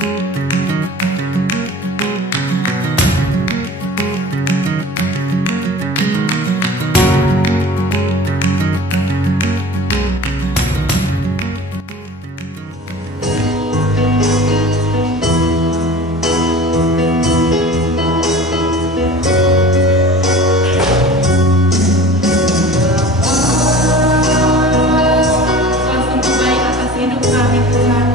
Kuasa terbaik atas hidup kami Tuhan.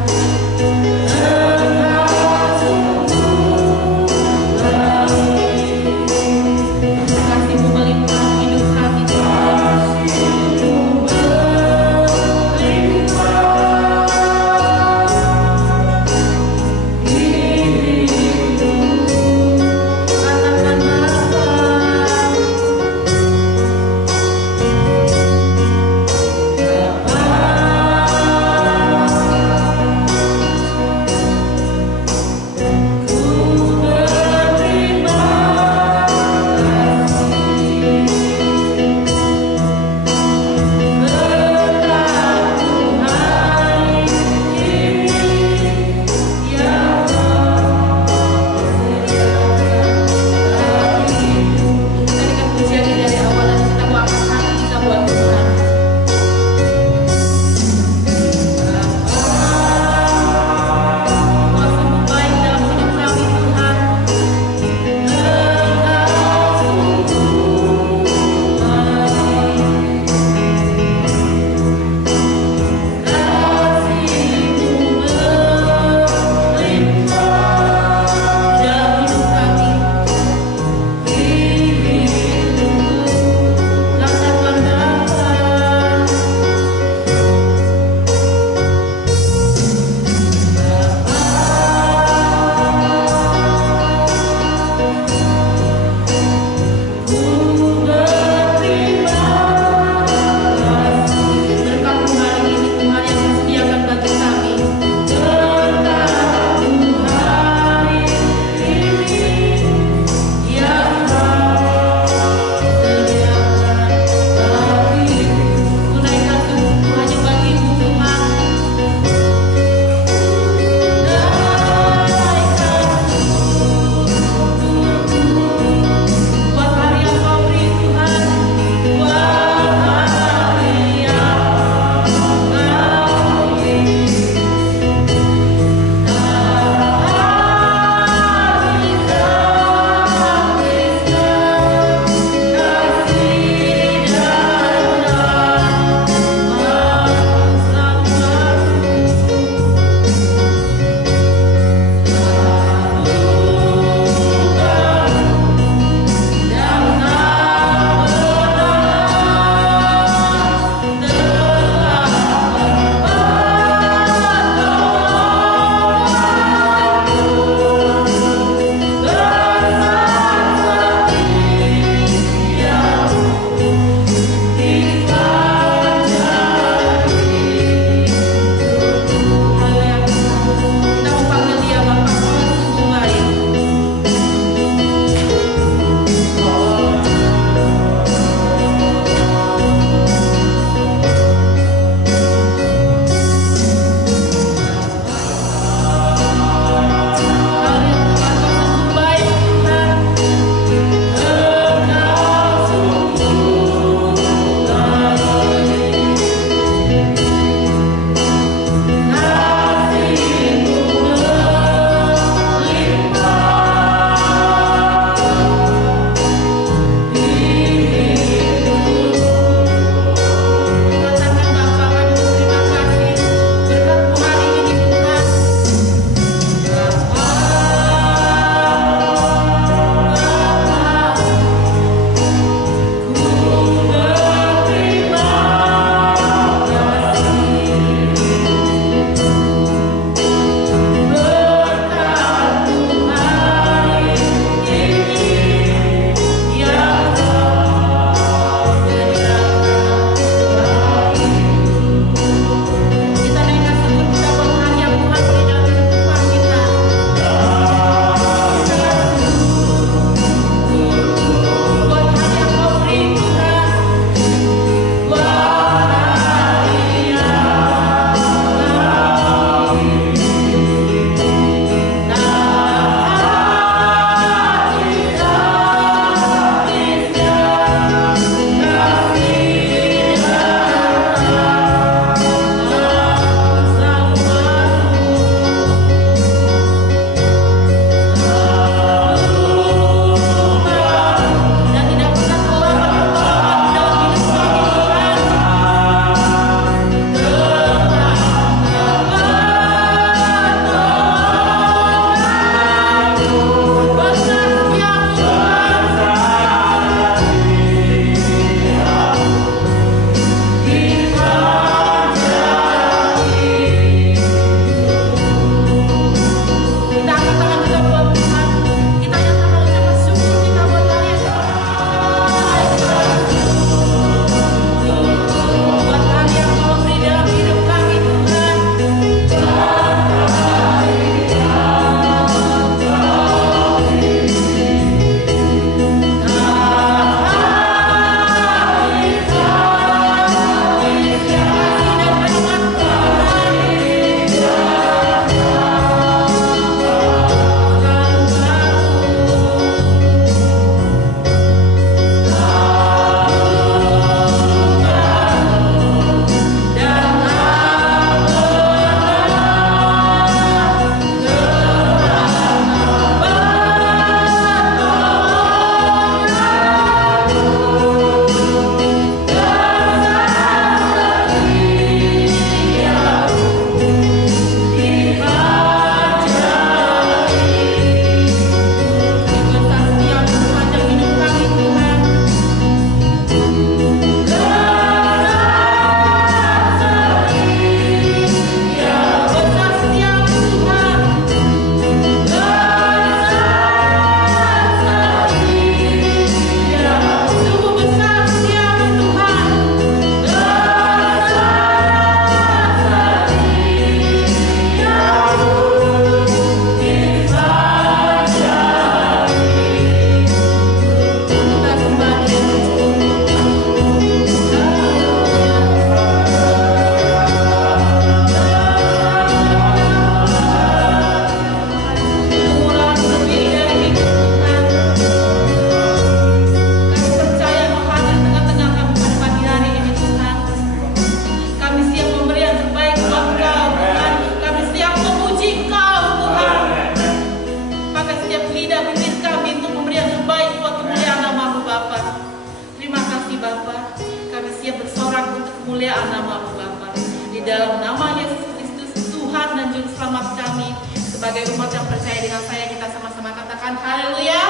Juru Selamat kami. Sebagai umat yang percaya dengan saya, kita sama-sama katakan haleluya.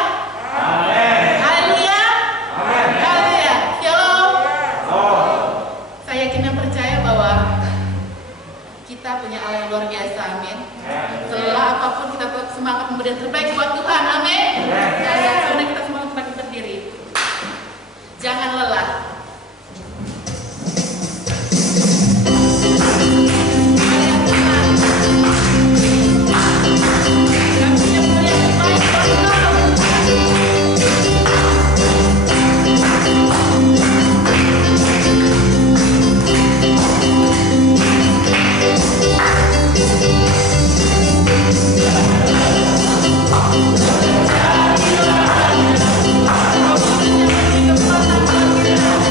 Amin. Haleluya. Amin. Haleluya. Shalom. Oh. Saya yakin dan percaya bahwa kita punya Allah yang luar biasa. Amin. Setelah apapun kita tetap semangat memberi yang terbaik buat Tuhan. Amin. Karena kita semua bangkit berdiri. Jangan lelah. Kita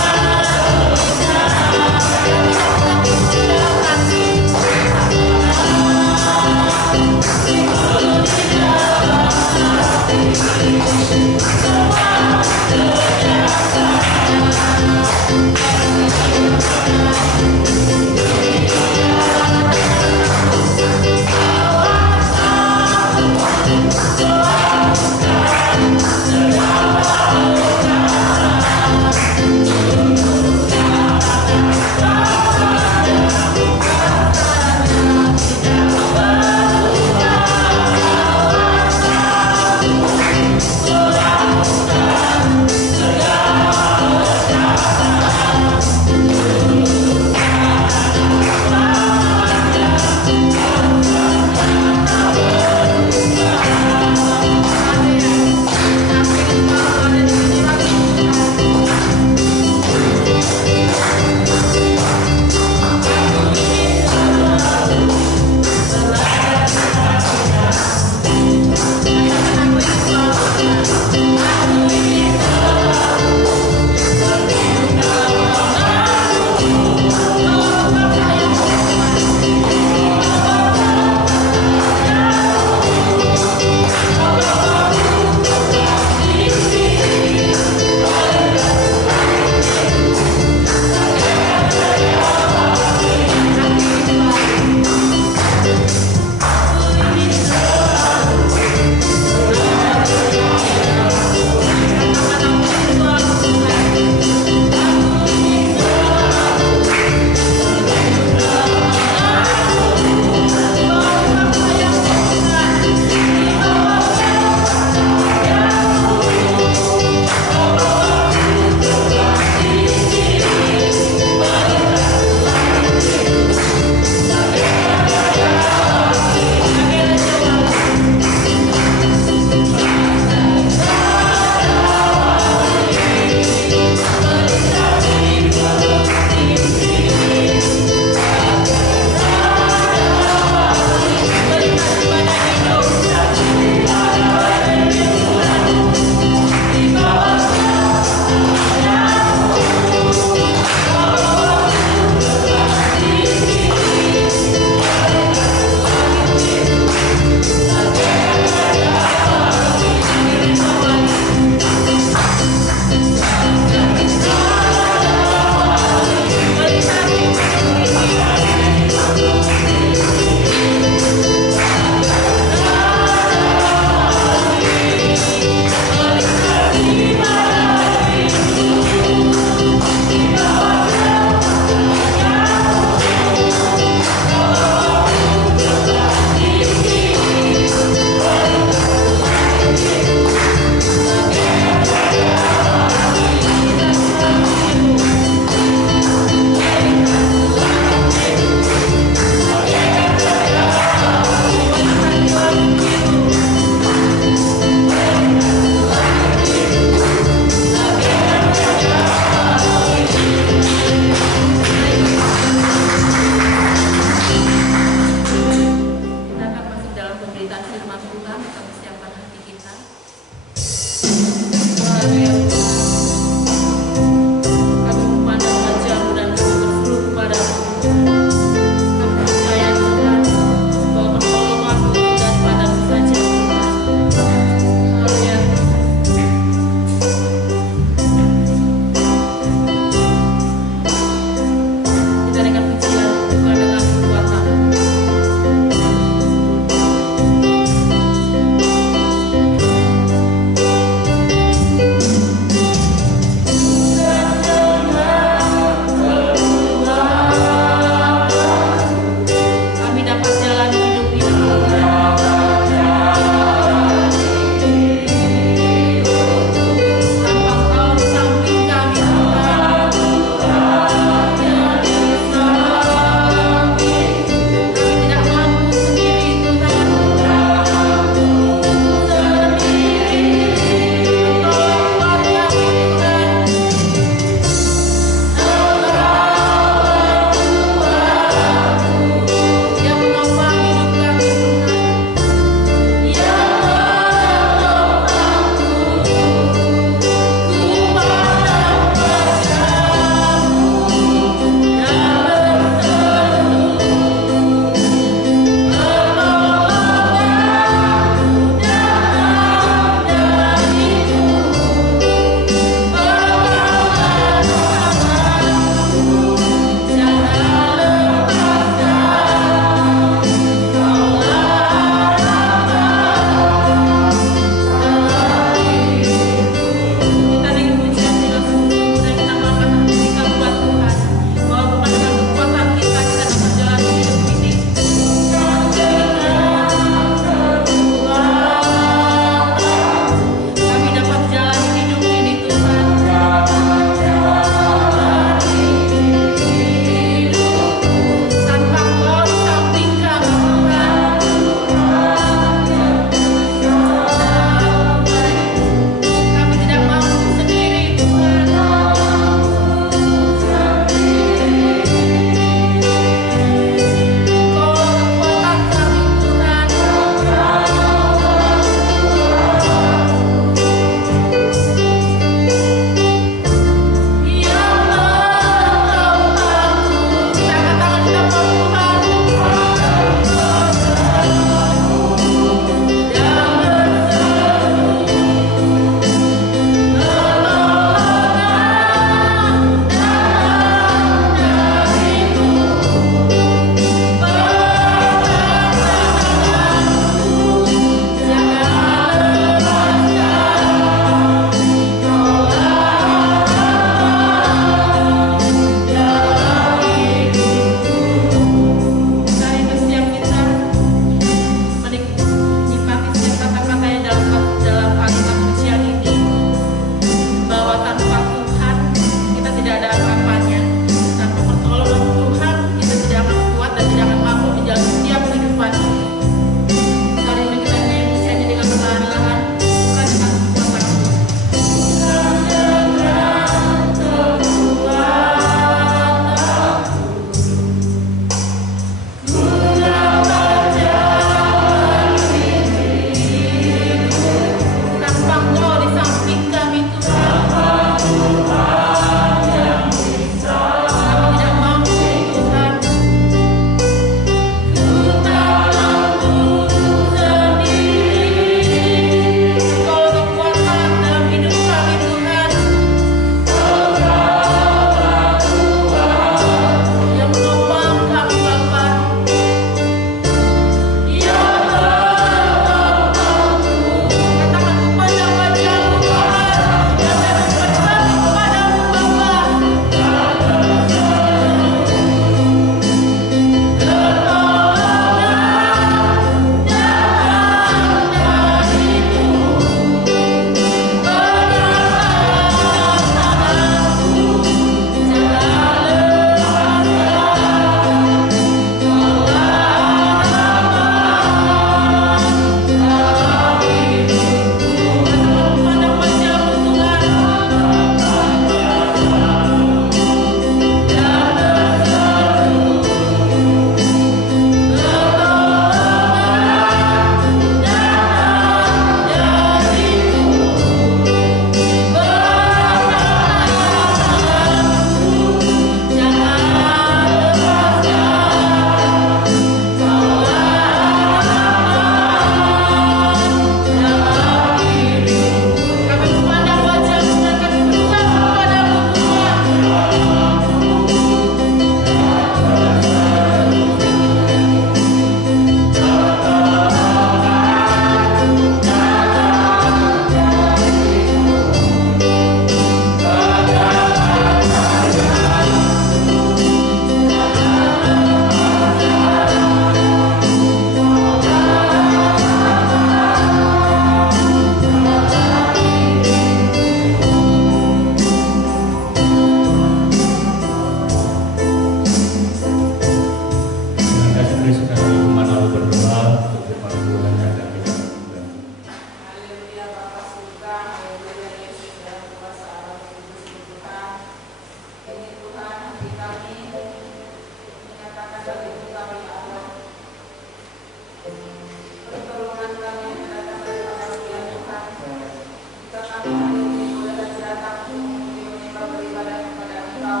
kami hari ini boleh datang untuk menyembah beribadah kepada Engkau.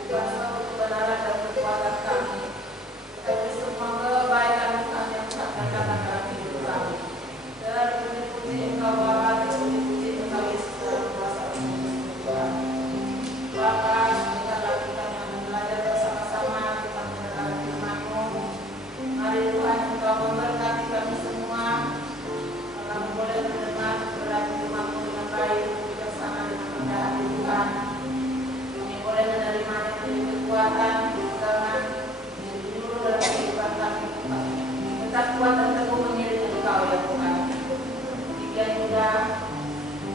Bukan suatu kebenaran dan kekuatan kami, tetapi semua kebaikan Tuhan yang tak terkadang dalam hidup kami. Terpuji-puji Engkau Bapa, terpuji-puji Engkau Yesus dalam kuasa Tuhan. Bapa, sebentarlah kita yang belajar bersama-sama tentang kebenaran firman-Mu. Mari Tuhan Engkau memberkati kami semua, kami boleh mendengar kebenaran firman-Mu dengan baik, bersama dengan rendah hati Tuhan. Kami boleh menerima dengan kekuatan, ketegangan, menjadi juru dalam kehidupan kami Tuhan. Tetap kuat dan teguh mengiring Engkau ya Tuhan. Demikian juga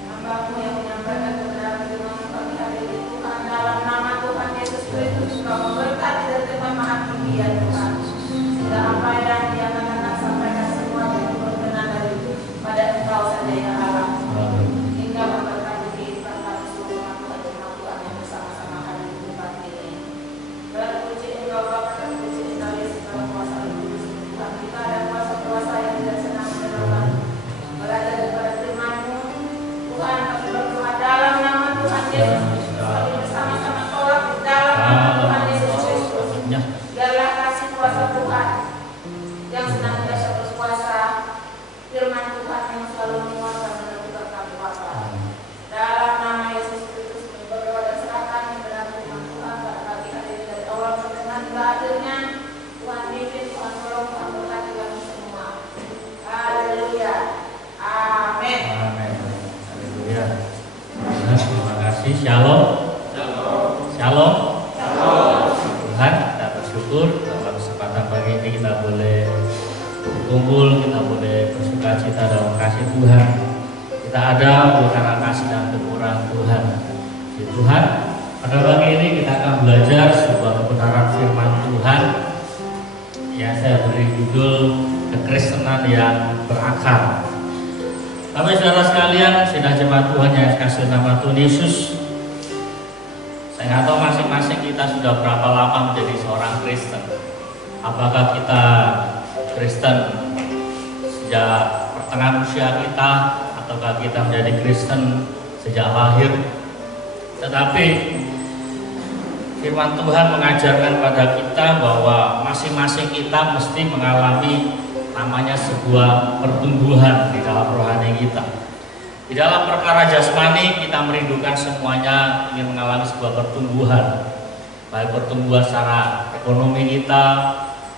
hamba-Mu yang menyampaikan kebenaran firman-Mu kami hari ini Tuhan, dalam nama Tuhan Yesus Kristus Engkau memberkati dan Tuhan maha tinggi ya Tuhan. Sehingga apa yang dia akan sampaikan semua yang berkenan dari pada Engkau saja ya Allah. Hingga memberkati kehidupan kami semua Tuhan Tuhan yang bersama-sama hari ini Tuhan ini. Terpuji Engkau Bapa, terpuji Engkau Yesus dalam kuasa Kudus Tuhan kita dan kuasa-kuasa yang tidak senang menerangkan belajar daripada firman-Mu Tuhan. Kami berdoa dalam nama Tuhan Yesus Kristus, kami bersama-sama tolak dalam nama Tuhan Yesus Kristus. Biarlah kasih kuasa Tuhan yang senantiasa berkuasa, firman Tuhan yang selalu menguatkan menentukan kami Bapa. Dalam nama Yesus Kristus kami berdoa dan serahkan yang benar firman Tuhan pada pagi hari ini dari awal sampai nanti akhirnya. Tuhan pimpin, Tuhan tolong, Tuhan berkati kami semua. Haleluya. Amin. Amin. Haleluya. Terima kasih. Shalom. Shalom. Tuhan, kita bersyukur dalam kesempatan pagi ini kita boleh berkumpul, kita boleh bersuka cita dalam kasih Tuhan. Kita ada karena kasih dan kemurahan Tuhan. Di Tuhan, pada pagi ini kita akan belajar sebuah kebenaran firman Tuhan. Ya, saya beri judul kekristenan yang berakar. Tapi saudara sekalian, sidang jemaat Tuhan yang kasih nama Tuhan Yesus, saya nggak tahu masing-masing kita sudah berapa lama menjadi seorang Kristen. Apakah kita Kristen sejak pertengahan usia kita, ataukah kita menjadi Kristen sejak lahir? Tetapi firman Tuhan mengajarkan pada kita bahwa masing-masing kita mesti mengalami namanya sebuah pertumbuhan di dalam rohani kita. Di dalam perkara jasmani kita merindukan semuanya ingin mengalami sebuah pertumbuhan, baik pertumbuhan secara ekonomi kita,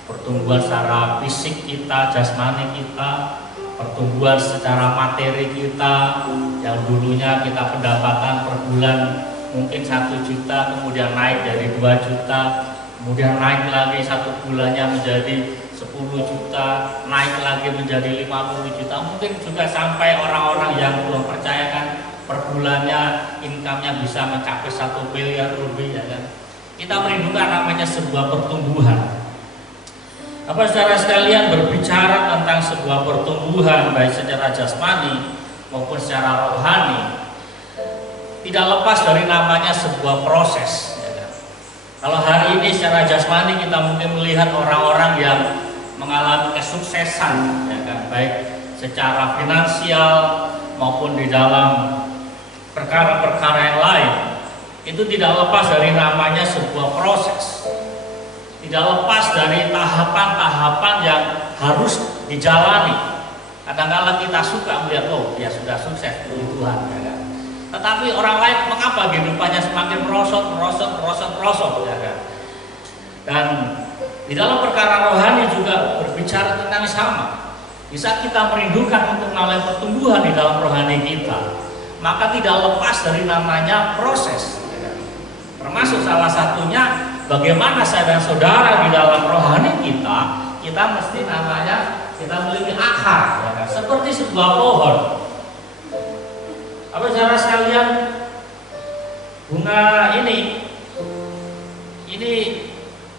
pertumbuhan secara fisik kita, jasmani kita, pertumbuhan secara materi kita, yang dulunya kita pendapatan per bulan mungkin 1 juta, kemudian naik dari 2 juta, kemudian naik lagi 1 bulannya menjadi 10 juta, naik lagi menjadi 50 juta, mungkin juga sampai orang-orang yang belum percayakan per bulannya income-nya bisa mencapai 1 miliar lebih ya kan. Kita merindukan namanya sebuah pertumbuhan. Apa saudara sekalian, berbicara tentang sebuah pertumbuhan baik secara jasmani maupun secara rohani, tidak lepas dari namanya sebuah proses ya kan? Kalau hari ini secara jasmani kita mungkin melihat orang-orang yang mengalami kesuksesan ya kan, baik secara finansial maupun di dalam perkara-perkara yang lain, itu tidak lepas dari namanya sebuah proses, tidak lepas dari tahapan-tahapan yang harus dijalani. Kadang-kadang kita suka melihat, oh dia sudah sukses, puji Tuhan ya kan. Tetapi orang lain mengapa kehidupannya semakin merosot ya kan. Dan di dalam perkara rohani juga berbicara tentang sama. Bisa kita merindukan untuk mengalami pertumbuhan di dalam rohani kita, maka tidak lepas dari namanya proses ya kan? Termasuk salah satunya bagaimana saya dan saudara di dalam rohani kita mesti namanya kita memiliki akar ya kan? Seperti sebuah pohon. Apa saudara sekalian, bunga ini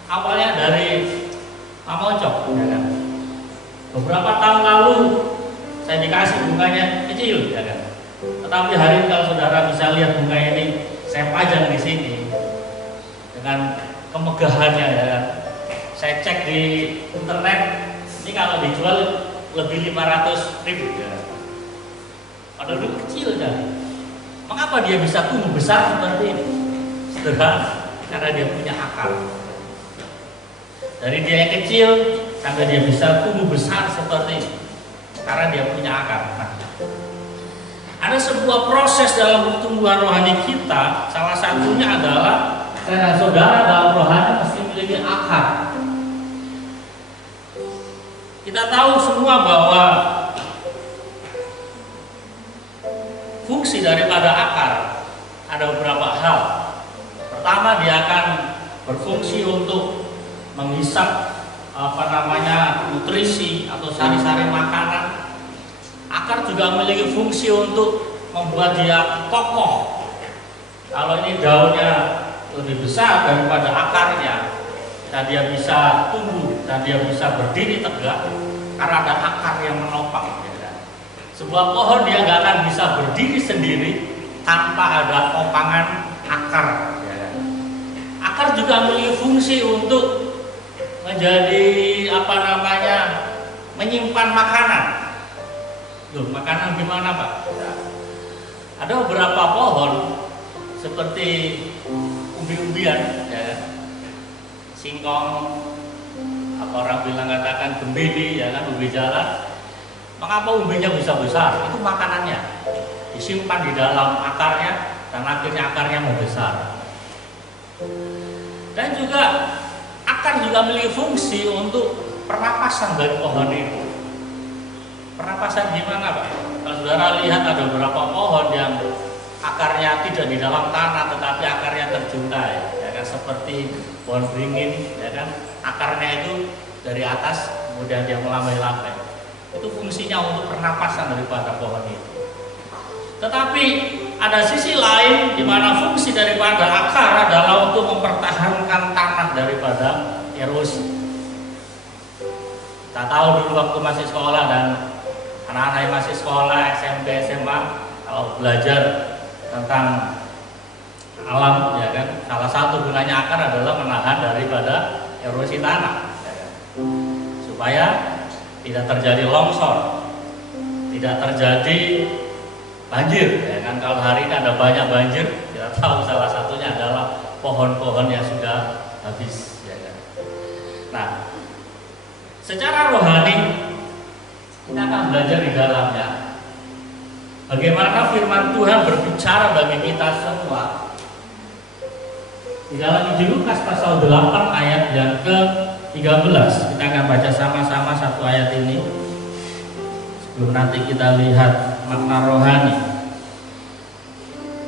awalnya dari Mamocok ya kan. Beberapa tahun lalu saya dikasih bunganya kecil ya kan. Tetapi hari ini kalau saudara bisa lihat bunga ini, saya pajang di sini dengan kemegahannya ya kan. Saya cek di internet, ini kalau dijual lebih 500.000 ya. padahal dulu kecil kan. Mengapa dia bisa tumbuh besar seperti ini? Sederhana, karena dia punya akar. Dari dia yang kecil sampai dia bisa tumbuh besar seperti ini, karena dia punya akar. Nah, ada sebuah proses dalam pertumbuhan rohani kita. Salah satunya adalah saudara dalam rohani mesti memiliki akar. Kita tahu semua bahwa fungsi daripada akar ada beberapa hal. Pertama, dia akan berfungsi untuk menghisap nutrisi atau sari-sari makanan. Akar juga memiliki fungsi untuk membuat dia kokoh. Kalau ini daunnya lebih besar daripada akarnya, dan dia bisa tumbuh dan dia bisa berdiri tegak karena ada akar yang menopang. Sebuah pohon dia nggak akan bisa berdiri sendiri tanpa ada topangan akar. Akar juga memiliki fungsi untuk menjadi menyimpan makanan. Loh, makanan gimana Pak? Ada beberapa pohon seperti umbi-umbian, singkong, orang bilang katakan gembili, umbi jalan. Mengapa umbinya bisa besar? Itu makanannya disimpan di dalam akarnya dan akhirnya akarnya membesar. Dan juga akar juga memiliki fungsi untuk pernapasan dari pohon itu. Pernapasan gimana Pak? Kalau saudara lihat ada beberapa pohon yang akarnya tidak di dalam tanah tetapi akarnya terjuntai, seperti pohon beringin, akarnya itu dari atas kemudian dia melambai-lambai. Itu fungsinya untuk pernapasan daripada pohon itu. Tetapi ada sisi lain di mana fungsi daripada akar adalah untuk mempertahankan tanah daripada erosi. Kita tahu dulu waktu masih sekolah dan anak-anak yang masih sekolah SMP, SMA, kalau belajar tentang alam, salah satu gunanya akar adalah menahan daripada erosi tanah, supaya tidak terjadi longsor, tidak terjadi banjir. Kalau hari ini ada banyak banjir, kita tahu salah satunya adalah pohon-pohon yang sudah habis. Nah, secara rohani kita akan belajar di dalamnya bagaimana firman Tuhan berbicara bagi kita semua. Di dalam Injil Lukas pasal 8 ayat yang ke-13, kita akan baca sama-sama satu ayat ini sebelum nanti kita lihat makna rohani.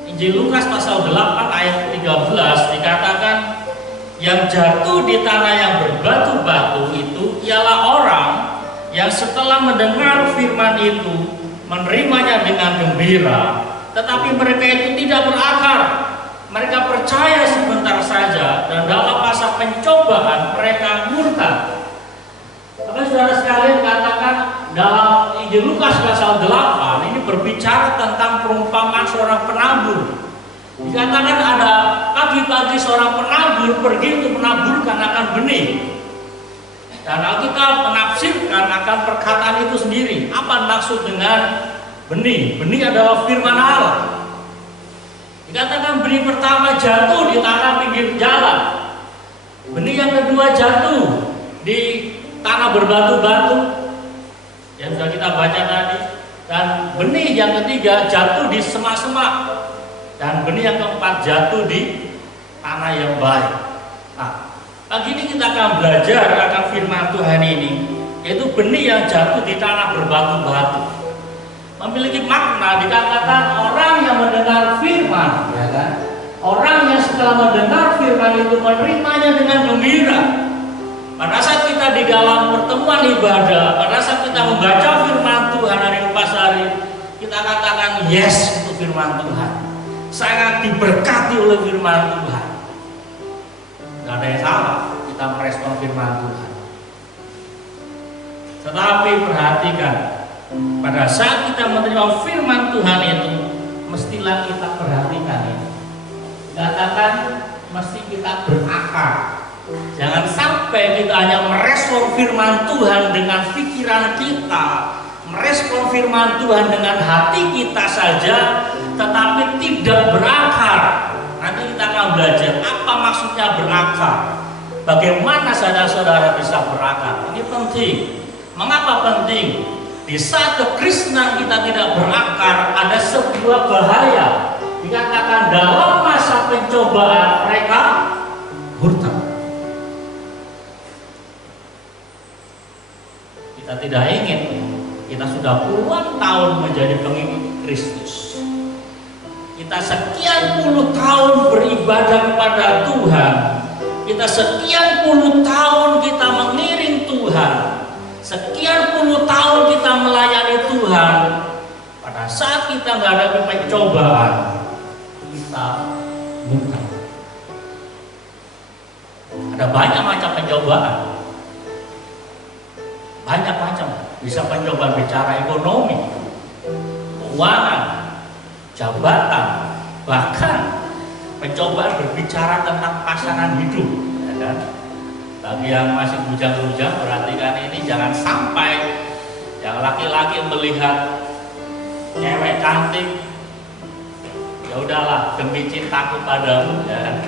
Injil Lukas pasal 8 ayat 13 dikatakan, yang jatuh di tanah yang berbatu-batu itu ialah orang yang setelah mendengar firman itu menerimanya dengan gembira, tetapi mereka itu tidak berakar. Mereka percaya sebentar saja dan dalam masa pencobaan mereka murtad. Tapi saudara sekalian, katakan dalam Injil Lukas pasal 8 ini berbicara tentang perumpamaan seorang penabur. Dikatakan ada pagi-pagi seorang penabur pergi untuk menaburkan akan benih. Dan Alkitab menafsirkan akan perkataan itu sendiri. Apa maksud dengan benih? Benih adalah firman Allah. Dikatakan benih pertama jatuh di tanah pinggir jalan. Benih yang kedua jatuh di tanah berbatu-batu yang sudah kita baca tadi. Dan benih yang ketiga jatuh di semak-semak. Dan benih yang keempat jatuh di tanah yang baik. Nah, pagi ini kita akan belajar akan firman Tuhan ini, yaitu benih yang jatuh di tanah berbatu-batu. Memiliki makna, dikatakan orang yang mendengar firman, orang yang setelah mendengar firman itu menerimanya dengan gembira. Pada saat kita di dalam pertemuan ibadah, pada saat kita membaca firman Tuhan hari lepas hari, kita katakan yes untuk firman Tuhan. Sangat diberkati oleh firman Tuhan. Gak ada yang salah kita merespon firman Tuhan. Tetapi perhatikan, pada saat kita menerima firman Tuhan itu, mestilah kita perhatikan ini. Katakan mesti kita berakar. Jangan sampai kita hanya merespon firman Tuhan dengan pikiran kita, merespon firman Tuhan dengan hati kita saja, tetapi tidak berakar. Nanti kita akan belajar apa maksudnya berakar. Bagaimana saudara-saudara bisa berakar? Ini penting. Mengapa penting? Di saat kekristenan kita tidak berakar, ada sebuah bahaya. Dikatakan dalam masa pencobaan mereka murtad. Kita tidak ingin. Kita sudah puluhan tahun menjadi pengikut Kristus. Kita sekian puluh tahun beribadah kepada Tuhan. Kita sekian puluh tahun kita mengiring Tuhan. Sekian puluh tahun kita melayani Tuhan. Pada saat kita menghadapi pencobaan, kita murtad. Ada banyak macam pencobaan. Banyak macam. Bisa pencobaan bicara ekonomi, keuangan, jabatan, bahkan pencobaan berbicara tentang pasangan hidup, ya kan? Bagi yang masih bujang-bujang, perhatikan ini, jangan sampai yang laki-laki melihat cewek cantik, ya udahlah demi cintaku padamu, ya,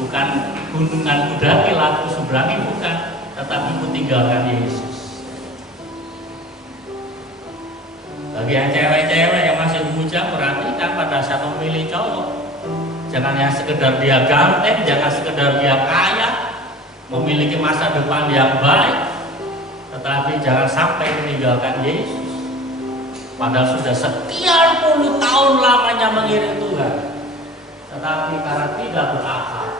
bukan gunungan kudaki laku seberangi, bukan, tetapi ku tinggalkan Yesus. Bagi yang cewek-cewek yang masih bujang, perhatikan pada saat memilih cowok, jangan yang sekedar dia ganteng, jangan sekedar dia kaya, memiliki masa depan yang baik, tetapi jangan sampai meninggalkan Yesus. Padahal sudah sekian puluh tahun lamanya mengiring Tuhan, tetapi karena tidak berakar.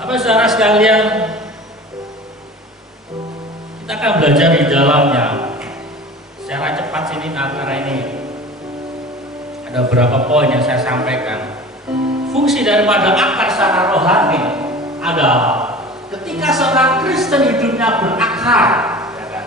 Apa saudara sekalian, kita akan belajar di dalamnya. Secara cepat sini, karena ini ada beberapa poin yang saya sampaikan. Fungsi daripada akar secara rohani adalah ketika seorang Kristen hidupnya berakar, ya kan?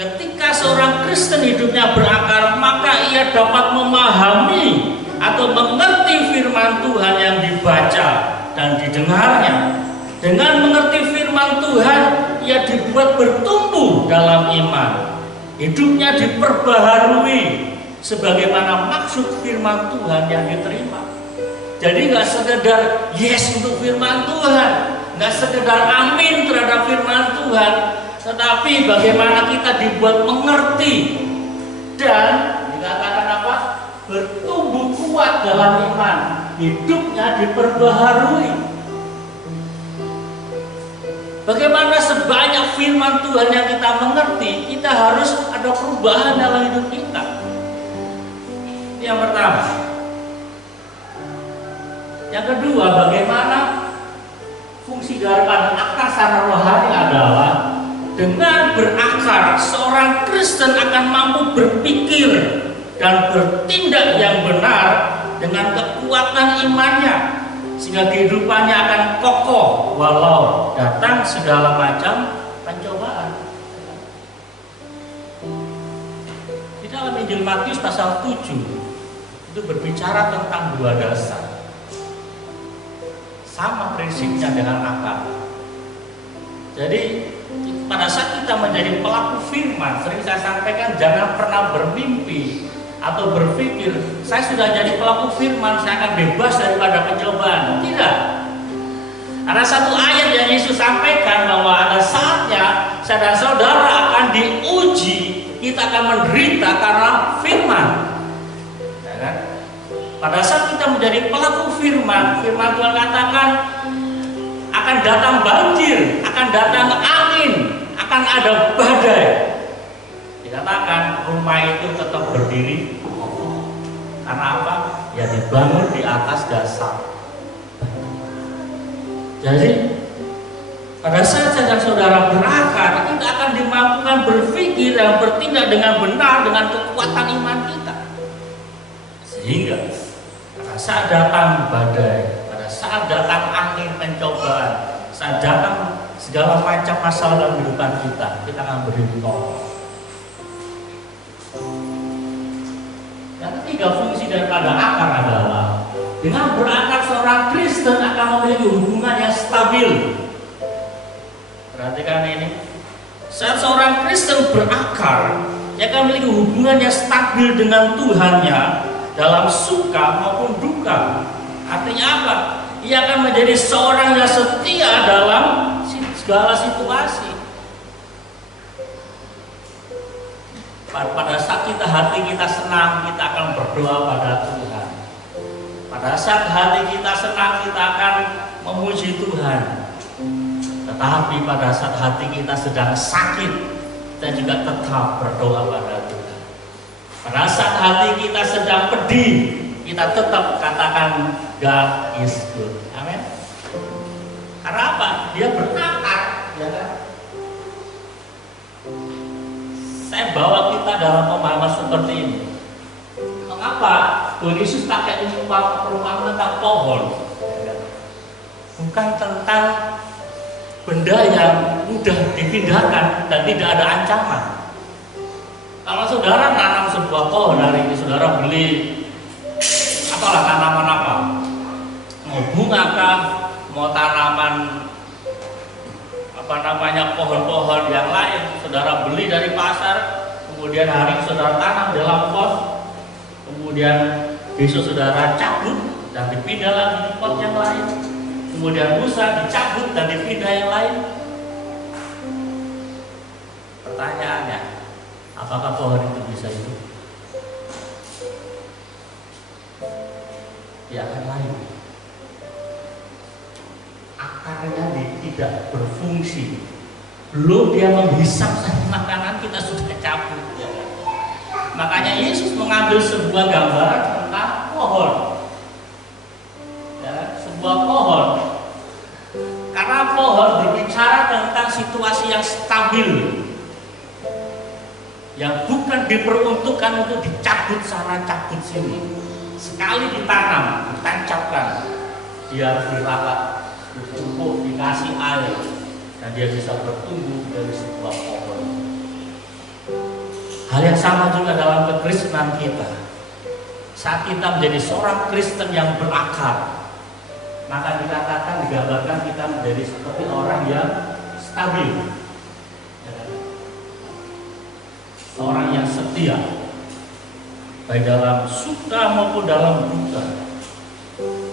Ketika seorang Kristen hidupnya berakar, maka ia dapat memahami atau mengerti firman Tuhan yang dibaca dan didengarnya. Dengan mengerti firman Tuhan, ia dibuat bertumbuh dalam iman. Hidupnya diperbaharui sebagaimana maksud firman Tuhan yang diterima. Jadi nggak sekedar yes untuk firman Tuhan, nggak sekedar amin terhadap firman Tuhan, tetapi bagaimana kita dibuat mengerti dan dikatakan apa? Bertumbuh kuat dalam iman. Hidupnya diperbaharui. Bagaimana sebanyak firman Tuhan yang kita mengerti, kita harus ada perubahan dalam hidup kita. Ini yang pertama. Yang kedua, bagaimana fungsi daripada akar secara rohani adalah dengan berakar, seorang Kristen akan mampu berpikir dan bertindak yang benar dengan kekuatan imannya, sehingga kehidupannya akan kokoh walau datang segala macam pencobaan. Di dalam Injil Matius pasal 7 itu berbicara tentang dua dasar. Sama prinsipnya dengan akar. Jadi pada saat kita menjadi pelaku firman, sering saya sampaikan, jangan pernah bermimpi atau berpikir saya sudah jadi pelaku firman, saya akan bebas daripada pencobaan. Tidak. Ada satu ayat yang Yesus sampaikan bahwa ada saatnya saya dan saudara akan diuji, kita akan menderita karena firman. Ya kan? Pada saat kita menjadi pelaku firman, firman Tuhan katakan akan datang banjir, akan datang angin, akan ada badai. Dikatakan rumah itu tetap berdiri. Karena apa? Ya dibangun di atas dasar. Jadi pada saat saya dan saudara berakar, kita akan dimampukan berpikir dan bertindak dengan benar dengan kekuatan iman kita. Sehingga pada saat datang badai, pada saat datang angin pencobaan, saat datang segala macam masalah dalam kehidupan kita, kita akan berdiri kokoh. Yang ketiga, fungsi daripada akar adalah dengan berakar seorang Kristen akan memiliki hubungan yang stabil. Perhatikan ini, Saat seorang Kristen berakar, ia akan memiliki hubungan yang stabil dengan Tuhannya dalam suka maupun duka. Artinya apa? Ia akan menjadi seorang yang setia dalam segala situasi. Pada saat hati kita senang, kita akan berdoa pada Tuhan. Pada saat hati kita senang, kita akan memuji Tuhan. Tetapi pada saat hati kita sedang sakit, kita juga tetap berdoa pada Tuhan. Pada saat hati kita sedang pedih, kita tetap katakan God is good. Amin. Karena apa? Dia berakar, ya kan? Saya bawa kita dalam pemahaman seperti ini. Mengapa Tuhan Yesus pakai perumpamaan tentang pohon? Bukan tentang benda yang mudah dipindahkan dan tidak ada ancaman. Kalau saudara nanam sebuah pohon hari ini, saudara beli apalah tanaman apa, mau bunga kah, mau tanaman apa namanya pohon-pohon yang lain, saudara beli dari pasar, kemudian hari ini saudara tanam dalam pot, kemudian besok saudara cabut dan dipindah lagi di pot yang lain, kemudian lusa dicabut dan dipindah yang lain. Pertanyaannya, apakah pohon itu bisa hidup? Ya akan lain. Akarnya tidak berfungsi. Belum dia menghisap makanan kita sudah cabut. Ya. Makanya Yesus mengambil sebuah gambaran tentang pohon. Ya, sebuah pohon. Karena pohon berbicara tentang situasi yang stabil, yang bukan diperuntukkan untuk dicabut sana cabut sini. Sekali ditanam, ditancapkan, dia harus dirawat, dipupuk, dikasih air, dan dia bisa bertumbuh dari sebuah pohon. Hal yang sama juga dalam kekristenan kita. Saat kita menjadi seorang Kristen yang berakar, maka dikatakan, digambarkan kita menjadi seperti orang yang stabil, orang yang setia, baik dalam suka maupun dalam duka.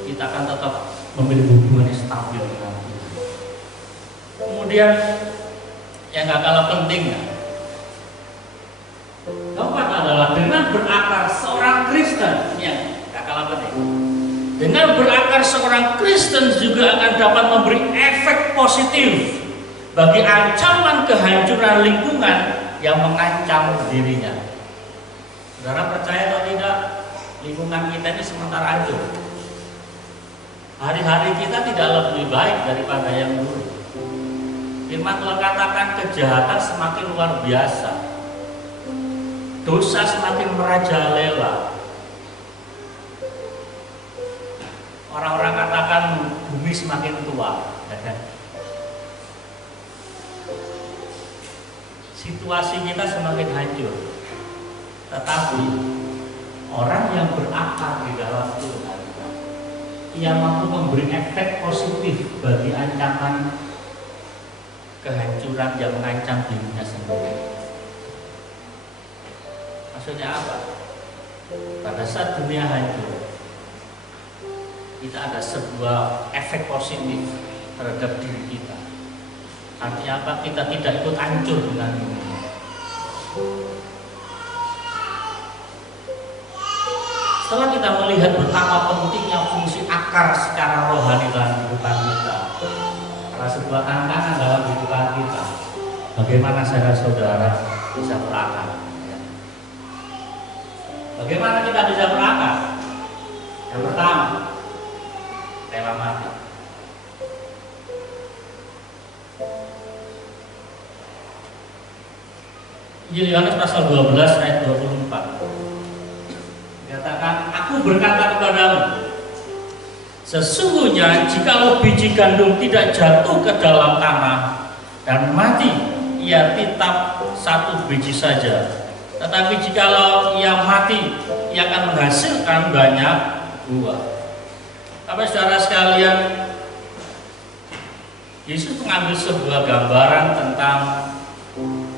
Kita akan tetap memiliki hubungan yang stabil dengan Tuhan. Kemudian yang gak kalah pentingnya, keempat adalah dengan berakar seorang Kristen, yang gak kalah penting. Dengan berakar seorang Kristen juga akan dapat memberi efek positif bagi ancaman kehancuran lingkungan yang mengancam dirinya. Saudara percaya atau tidak, lingkungan kita ini sementara hancur. Hari-hari kita tidak lebih baik daripada yang dulu. Firman Tuhan katakan kejahatan semakin luar biasa, dosa semakin merajalela. Orang-orang katakan bumi semakin tua. Situasi kita semakin hancur. Tetapi orang yang berakar di dalam Tuhan, ia mampu memberi efek positif bagi ancaman kehancuran yang mengancam dirinya sendiri. Maksudnya apa? Pada saat dunia hancur, kita ada sebuah efek positif terhadap diri kita. Artinya apa? Kita tidak ikut hancur dengan dunia. Setelah kita melihat betapa pentingnya fungsi akar secara rohani dalam kehidupan kita, adalah sebuah tantangan dalam kehidupan kita. Bagaimana saudara-saudara bisa berakar? Bagaimana kita bisa berakar? Yang pertama, rela mati. Injil Yohanes pasal 12 ayat 24. Dikatakan, aku berkata kepadamu, sesungguhnya jikalau biji gandum tidak jatuh ke dalam tanah dan mati, ia tetap satu biji saja. Tetapi jikalau ia mati, ia akan menghasilkan banyak buah. Bapak saudara sekalian, Yesus mengambil sebuah gambaran tentang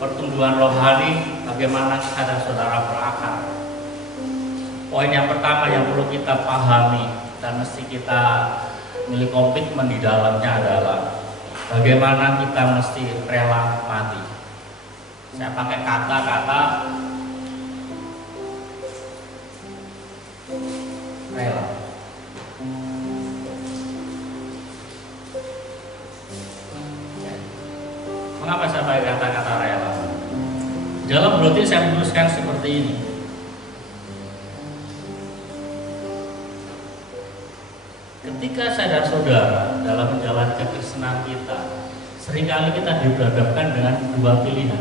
pertumbuhan rohani, bagaimana kita dan saudara berakar. Poin yang pertama yang perlu kita pahami dan mesti kita miliki komitmen di dalamnya adalah bagaimana kita mesti rela mati. Saya pakai kata-kata rela. Mengapa saya pakai kata-kata rela? Dalam rutin saya menuliskan seperti ini. Ketika saya dan saudara dalam menjalankan kekristenan kita, seringkali kita dihadapkan dengan dua pilihan.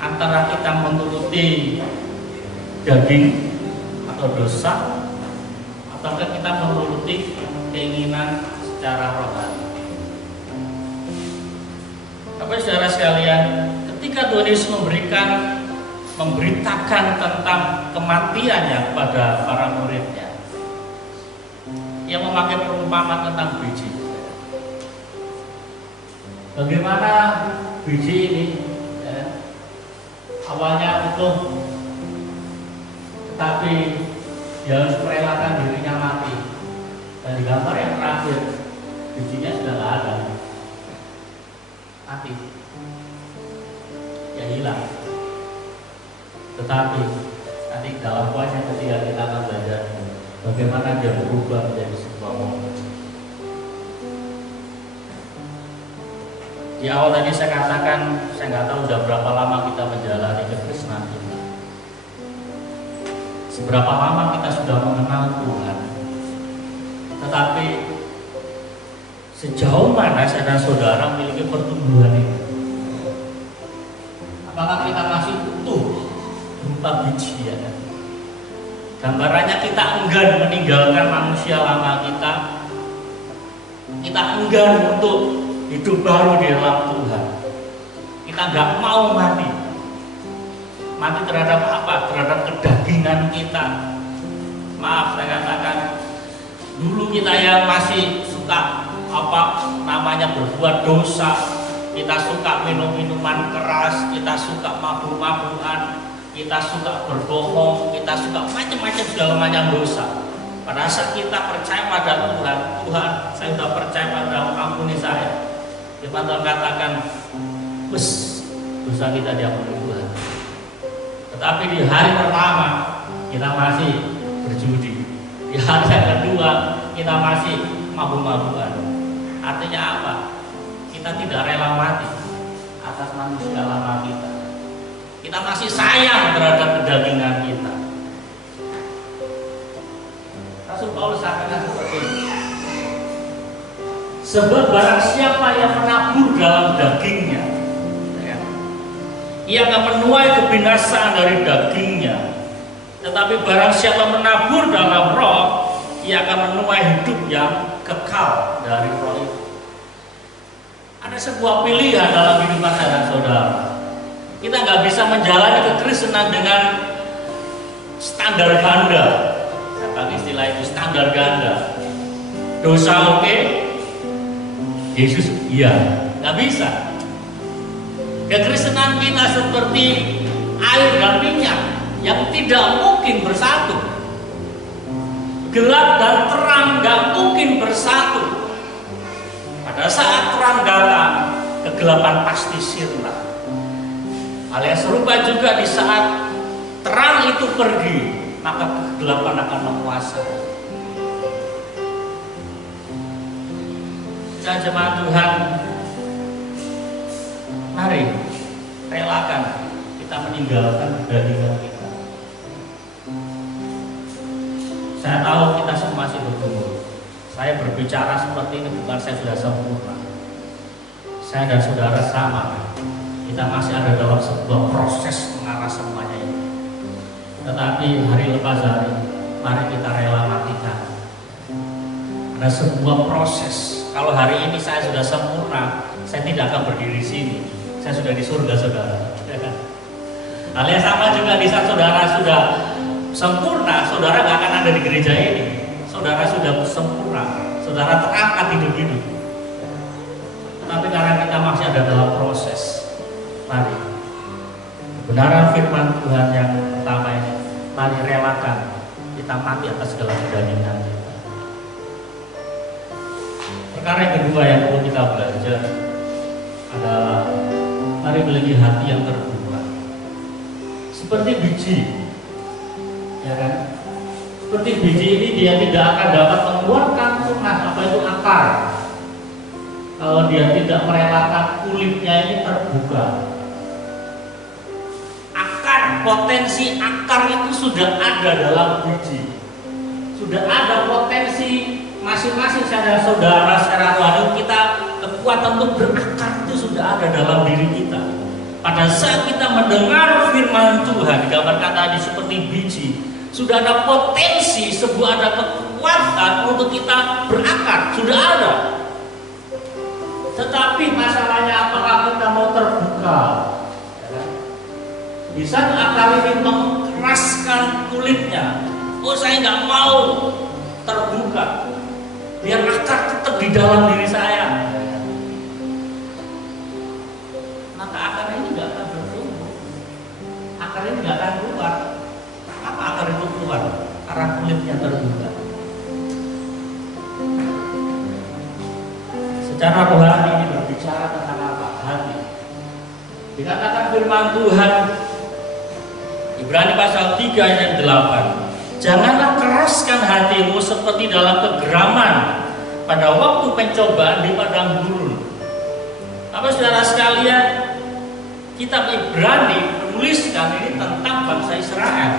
Antara kita menuruti daging atau dosa, ataukah kita menuruti keinginan secara rohani. Bapak saudara sekalian, ketika Tuhan Yesus memberitakan tentang kematiannya kepada para muridnya, Ia memakai perumpamaan tentang biji. Bagaimana biji ini awalnya utuh, tetapi dia harus merelakan dirinya mati. Dan di gambar yang terakhir, bijinya sudah tidak ada, mati, ya hilang. Tetapi nanti dalam poin yang ketiga kita akan belajar bagaimana dia berubah menjadi sebuah momen. Di awal tadi saya katakan, saya nggak tahu sudah berapa lama kita menjalani kekristenan kita. Seberapa lama kita sudah mengenal Tuhan. Tetapi sejauh mana saya dan saudara memiliki pertumbuhan ini? Apakah kita masih utuh berupa biji ya? Gambarannya kita enggan meninggalkan manusia lama kita. Kita enggan untuk hidup baru di dalam Tuhan. Kita nggak mau mati. Mati terhadap apa? Terhadap kedagingan kita. Maaf saya katakan, dulu kita yang masih suka berbuat dosa, kita suka minum minuman keras, kita suka mabuk-mabukan, kita suka berbohong, kita suka macam-macam segala macam dosa. Pada saat kita percaya pada Tuhan, Tuhan saya sudah percaya pada ampuni saya. Firman Tuhan katakan, dosa kita diampuni Tuhan. Tetapi di hari pertama kita masih berjudi, di hari yang kedua kita masih mabuk-mabukan. Artinya apa? Kita tidak rela mati atas manusia lama kita. Kita masih sayang terhadap kedagingan kita. Rasul Paulus katakan seperti ini. Sebab barang siapa yang menabur dalam dagingnya, ia akan menuai kebinasaan dari dagingnya. Tetapi barang siapa menabur dalam roh, ia akan menuai hidup yang kekal dari roh itu. Ada sebuah pilihan dalam kehidupan saya dan saudara. Kita nggak bisa menjalani kekristenan dengan standar ganda. Saya pakai istilah itu, standar ganda. Dosa oke, Yesus iya, nggak bisa. Kekristenan kita seperti air dan minyak yang tidak mungkin bersatu. Gelap dan terang nggak mungkin bersatu. Pada saat terang datang, kegelapan pasti sirna. Hal yang serupa juga di saat terang itu pergi, maka kegelapan akan menguasai. Jemaat Tuhan, mari relakan kita meninggalkan kedagingan kita. Saya tahu kita semua masih bertumbuh. Saya berbicara seperti ini bukan saya sudah sempurna. Saya dan saudara sama. Kita masih ada dalam sebuah proses mengarah semuanya ini. Tetapi hari lepas hari, mari kita rela matikan. Ada sebuah proses. Kalau hari ini saya sudah sempurna, saya tidak akan berdiri di sini. Saya sudah di surga, saudara. Hal yang sama juga di saat saudara sudah sempurna, saudara nggak akan ada di gereja ini. Saudara sudah sempurna, saudara terangkat hidup-hidup. Tetapi karena kita masih ada dalam proses, mari Kebenaran firman Tuhan yang pertama ini, mari relakan kita mati atas segala kedagingan kita. Perkara yang kedua yang perlu kita belajar adalah mari memiliki hati yang terbuka. Seperti biji, ya kan? Seperti biji ini dia tidak akan dapat mengeluarkan tunas, apa itu akar, kalau dia tidak merelakan kulitnya ini terbuka. Potensi akar itu sudah ada dalam biji, sudah ada potensi masing-masing saudara secara Tuhan kita, kekuatan untuk berakar itu sudah ada dalam diri kita. Pada saat kita mendengar firman Tuhan, digambarkan tadi seperti biji, sudah ada potensi, sebuah ada kekuatan untuk kita berakar, sudah ada. Tetapi masalahnya apakah kita mau terbuka? Di saat akar ini mengeraskan kulitnya, oh saya nggak mau terbuka, biar akar tetap di dalam diri saya, maka akar ini nggak akan bertumbuh, akar ini nggak akan keluar. Apa akar itu keluar? Karena kulitnya terbuka. Secara rohani ini berbicara tentang apa? Hati. Dikatakan firman Tuhan Ibrani pasal 3 ayat 8, janganlah keraskan hatimu seperti dalam kegeraman pada waktu pencobaan di padang gurun. Apa saudara sekalian, kitab Ibrani menuliskan ini tentang bangsa Israel.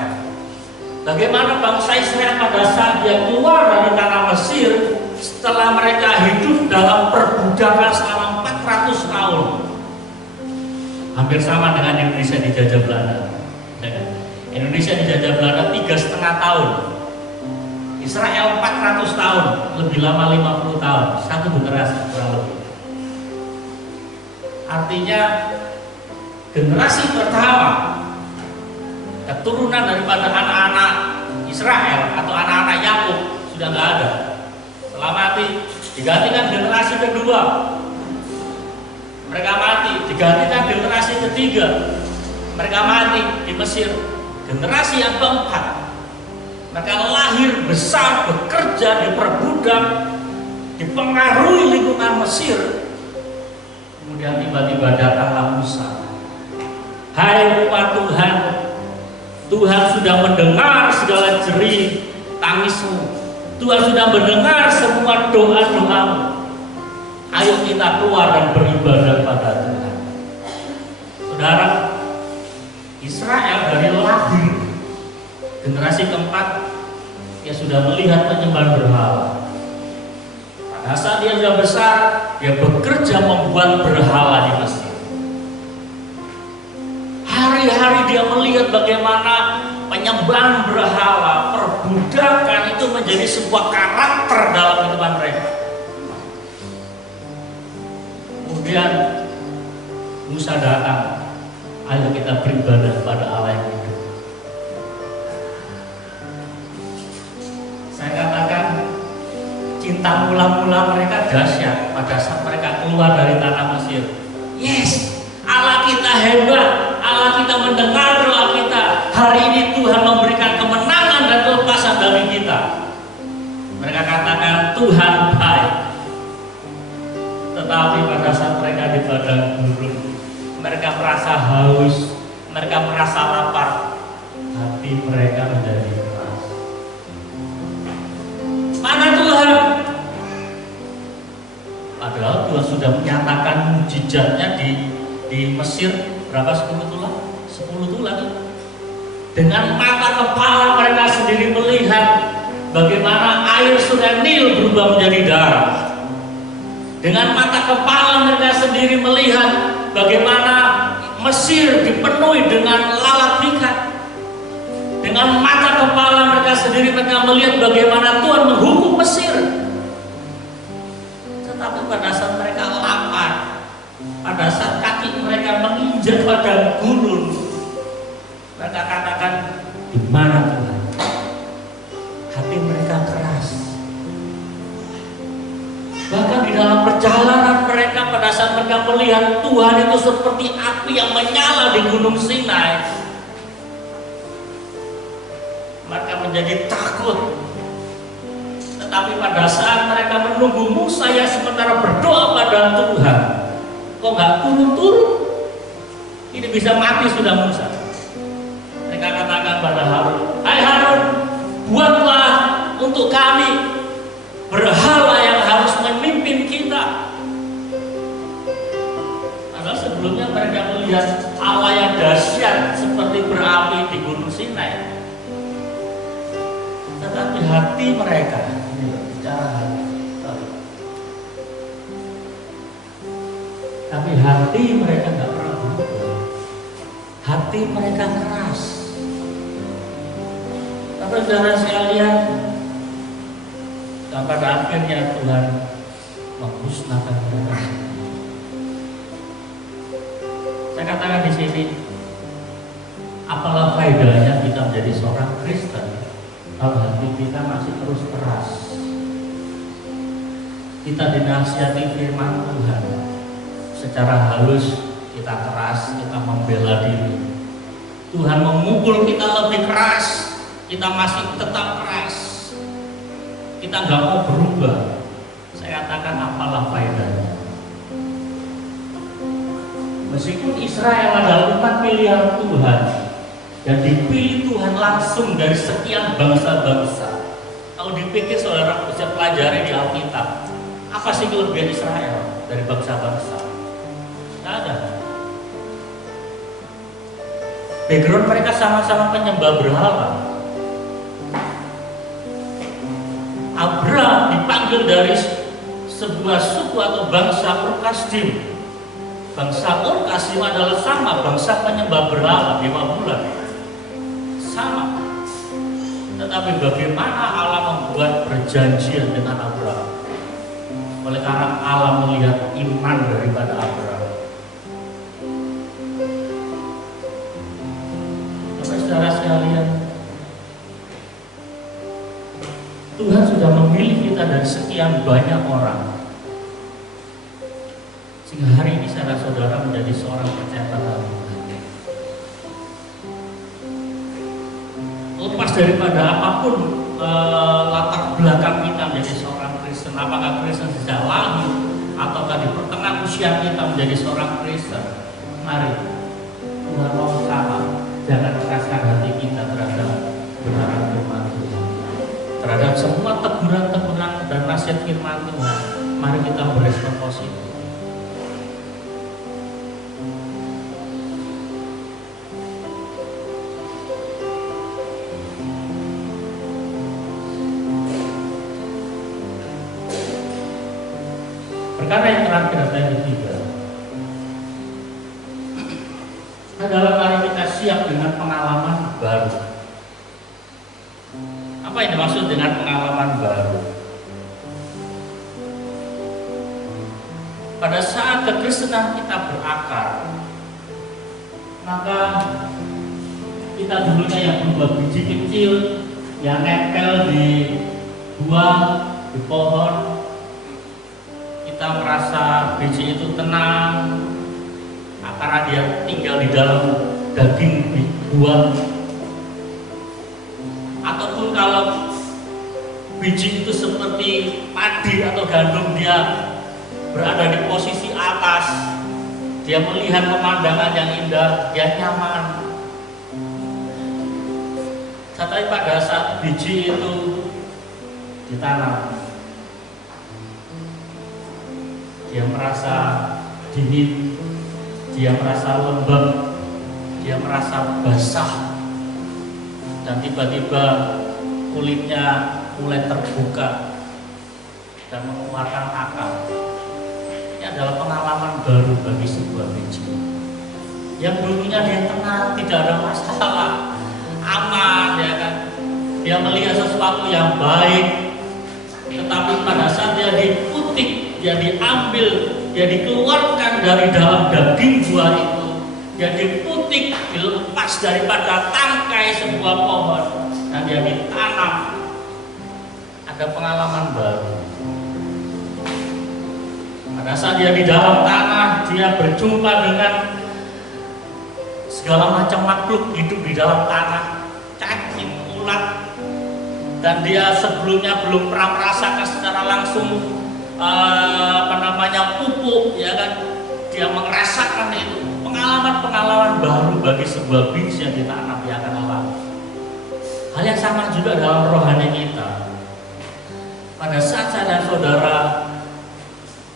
Bagaimana bangsa Israel pada saat dia keluar dari tanah Mesir, setelah mereka hidup dalam perbudakan selama 400 tahun, hampir sama dengan Indonesia dijajah Belanda. Indonesia dijajah Belanda 3,5 tahun, Israel 400 tahun, lebih lama 50 tahun, satu generasi kurang lebih. Artinya generasi pertama, keturunan daripada anak-anak Israel atau anak-anak Yakub sudah nggak ada, setelah mati digantikan generasi kedua, mereka mati, digantikan generasi ketiga, mereka mati di Mesir. Generasi yang keempat, mereka lahir, besar, bekerja, diperbudak, dipengaruhi lingkungan Mesir. Kemudian tiba-tiba datanglah Musa. Hai umat Tuhan, Tuhan sudah mendengar segala jerih tangismu, Tuhan sudah mendengar semua doa-doamu. Ayo kita keluar dan beribadah pada Tuhan. Saudara, Israel dari lahir, generasi keempat, dia sudah melihat penyembahan berhala. Pada saat dia sudah besar, dia bekerja membuat berhala di Mesir. Hari-hari dia melihat bagaimana penyembahan berhala, perbudakan itu menjadi sebuah karakter dalam kehidupan mereka. Kemudian Musa datang. Ayo kita beribadah pada Allah yang hidup. Saya katakan cinta mula-mula mereka dahsyat pada saat mereka keluar dari tanah Mesir. Yes, Allah kita hebat, Allah kita mendengar doa kita. Hari ini Tuhan memberikan kemenangan dan kelepasan bagi kita. Mereka katakan Tuhan baik. Tetapi pada saat mereka di padang gurun, mereka merasa haus, mereka merasa lapar, hati mereka menjadi keras. Mana Tuhan? Padahal Tuhan sudah menyatakan mujizatnya di Mesir berapa? 10 tulah? 10 tulah. Dengan mata kepala mereka sendiri melihat bagaimana air sungai Nil berubah menjadi darah. Dengan mata kepala mereka sendiri melihat bagaimana Mesir dipenuhi dengan lalat ikan. Dengan mata kepala mereka sendiri mereka melihat bagaimana Tuhan menghukum Mesir. Tetapi pada saat mereka lapar, pada saat kaki mereka menginjak pada gurun, mereka katakan, di mana Tuhan? Hati mereka keras. Bahkan di dalam perjalanan mereka pada saat mereka melihat Tuhan itu seperti api yang menyala di Gunung Sinai, mereka menjadi takut. Tetapi pada saat mereka menunggu Musa yang sementara berdoa pada Tuhan, kok nggak turun-turun? Ini bisa mati sudah Musa. Mereka katakan pada Harun, "Hai Harun, buatlah untuk kami berhala yang harus memimpin kita." Padahal sebelumnya mereka melihat Allah yang dahsyat seperti berapi di Gunung Sinai. Tetapi hati mereka, ini bicara hati, tapi hati mereka nggak pernah berubah. Hati mereka keras. Tapi saudara sekalian, dan pada akhirnya Tuhan memusnahkan mereka. Saya katakan di sini, apalah faedahnya kita menjadi seorang Kristen kalau hati kita masih terus keras. Kita dinasihati firman Tuhan, secara halus kita keras, kita membela diri. Tuhan memukul kita lebih keras, kita masih tetap keras. Kita nggak mau berubah. Saya katakan apalah faedahnya. Meskipun Israel adalah umat pilihan Tuhan dan dipilih Tuhan langsung dari sekian bangsa-bangsa. Kalau dipikir saudara bisa pelajari di Alkitab, apa sih kelebihan Israel dari bangsa-bangsa? Tidak ada. Background mereka sama-sama penyembah berhala. Abraham dipanggil dari sebuah suku atau bangsa Ur-Kasdim. Bangsa Ur-Kasdim adalah sama bangsa penyembah berhala, dewa bulan. Sama. Tetapi bagaimana Allah membuat perjanjian dengan Abraham? Oleh karena Allah melihat iman daripada Abraham. Saudara sekalian, Tuhan sudah memilih kita dari sekian banyak orang, sehingga hari ini saudara-saudara menjadi seorang percaya pada Tuhan. Lepas daripada apapun latar belakang kita menjadi seorang Kristen, apakah Kristen sejak lahir ataukah di pertengahan usia kita menjadi seorang Kristen, mari Tuhan mau sama. Jangan keraskan hati kita terhadap kebenaran firman Tuhan, terhadap semua teguran-teguran dan nasihat firman Tuhan. Mari kita berespon positif. Perkara yang terakhir atau yang ketiga adalah mari kita siap dengan pengalaman baru. Apa yang dimaksud dengan pengalaman baru? Pada saat kekristenan kita berakar, maka kita dulunya yang berbuah biji kecil, yang nempel di buah, di pohon, kita merasa biji itu tenang, karena dia tinggal di dalam daging buah. Ataupun kalau biji itu seperti padi atau gandum, dia berada di posisi atas, dia melihat pemandangan yang indah, dia nyaman. Tetapi pada saat biji itu ditanam, dia merasa dingin, dia merasa lembab, dia merasa basah, dan tiba-tiba kulitnya mulai terbuka dan mengeluarkan akar. Ini adalah pengalaman baru bagi sebuah biji. Yang dulunya dia tenang, tidak ada masalah, aman, ya kan? Dia melihat sesuatu yang baik, tetapi pada saat dia diputik, dia diambil, dia dikeluarkan dari dalam daging buah itu, dia diputik, dilepas daripada tangkai sebuah pohon, dan dia ditanam. Ada pengalaman baru. Pada saat dia di dalam tanah, dia berjumpa dengan segala macam makhluk hidup di dalam tanah, cacing, ulat, dan dia sebelumnya belum pernah merasakan secara langsung pupuk, ya kan? Dia merasakan itu pengalaman-pengalaman baru bagi sebuah biji yang ditanam dia akan alami. Hal yang sama juga dalam rohani kita. Pada saat saya dan saudara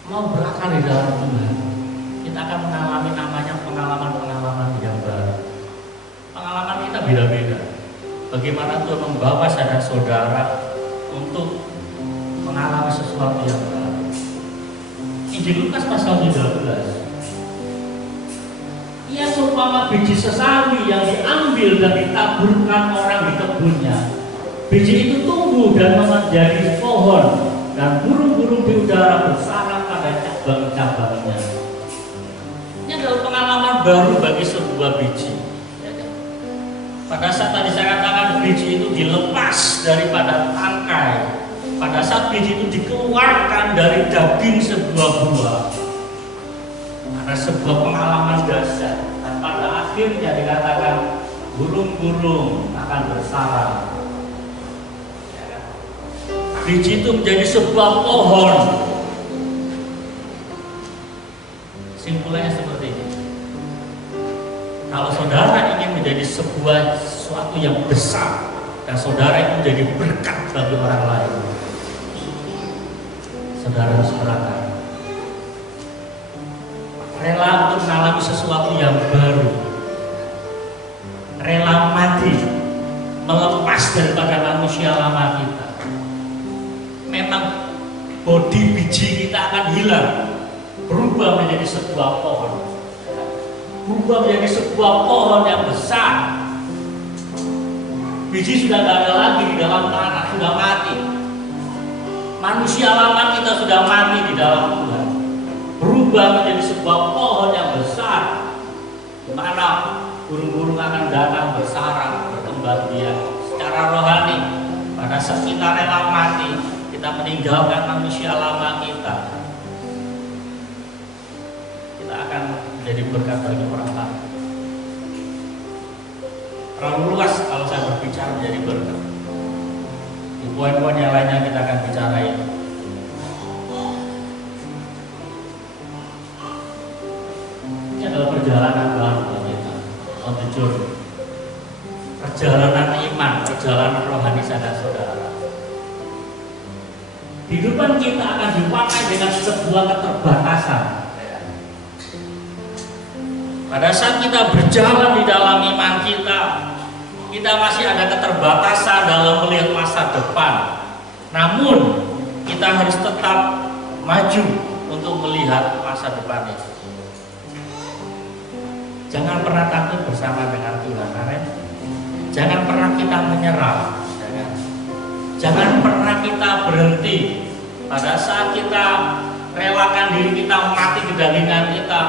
mau berakar di dalam Tuhan, kita akan mengalami namanya pengalaman-pengalaman yang baru. Pengalaman kita beda-beda. Bagaimana Tuhan membawa saya dan saudara untuk mengalami sesuatu yang baru. Injil Lukas pasal 13. Ia seumpama biji sesawi yang diambil dan ditaburkan orang di kebunnya. Biji itu tumbuh dan menjadi pohon, dan burung-burung di udara bersarang pada cabang-cabangnya. Ini adalah pengalaman baru bagi sebuah biji. Pada saat tadi saya katakan biji itu dilepas daripada tangkai, pada saat biji itu dikeluarkan dari daging sebuah buah, ada sebuah pengalaman dasar, dan pada akhirnya dikatakan burung-burung akan bersarang. Biji itu menjadi sebuah pohon. Simpulnya seperti ini. Kalau saudara ingin menjadi sesuatu yang besar, dan saudara itu menjadi berkat bagi orang lain, saudara harus berakar. Rela untuk mengalami sesuatu yang baru, rela mati, melepas daripada manusia lama kita. Memang bodi biji kita akan hilang, berubah menjadi sebuah pohon, berubah menjadi sebuah pohon yang besar. Biji sudah tidak ada lagi di dalam tanah, sudah mati. Manusia lama kita sudah mati di dalam Tuhan, berubah menjadi sebuah pohon yang besar, di mana burung-burung akan datang bersarang, berkembang biak. Secara rohani, pada saat kita rela mati, kita meninggalkan manusia lama kita, kita akan menjadi berkat bagi orang lain. Terlalu luas kalau saya berbicara menjadi berkat. Di poin-poin yang lainnya kita akan bicarain. Ini adalah perjalanan baru bagi kita, on the journey. Perjalanan iman, perjalanan rohani saudara-saudara. Kehidupan kita akan dipakai dengan sebuah keterbatasan. Pada saat kita berjalan di dalam iman kita masih ada keterbatasan dalam melihat masa depan. Namun kita harus tetap maju untuk melihat masa depan itu. Jangan pernah takut bersama dengan Tuhan, amin. Jangan pernah kita menyerah. Jangan pernah kita berhenti. Pada saat kita relakan diri kita mati kedagingan kita,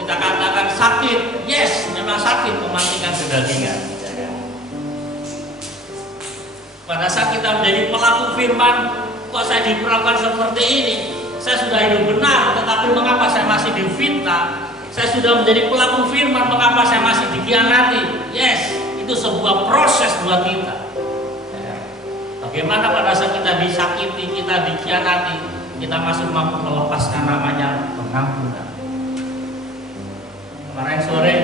kita katakan sakit, yes, memang sakit mematikan kedagingan. Pada saat kita menjadi pelaku firman, kok saya diperlakukan seperti ini? Saya sudah hidup benar, tetapi mengapa saya masih difitnah? Saya sudah menjadi pelaku firman, mengapa saya masih dikhianati? Yes, itu sebuah proses buat kita. Bagaimana pada saat kita disakiti, kita dikhianati, kita masih mampu melepaskan namanya pengampunan. Kemarin sore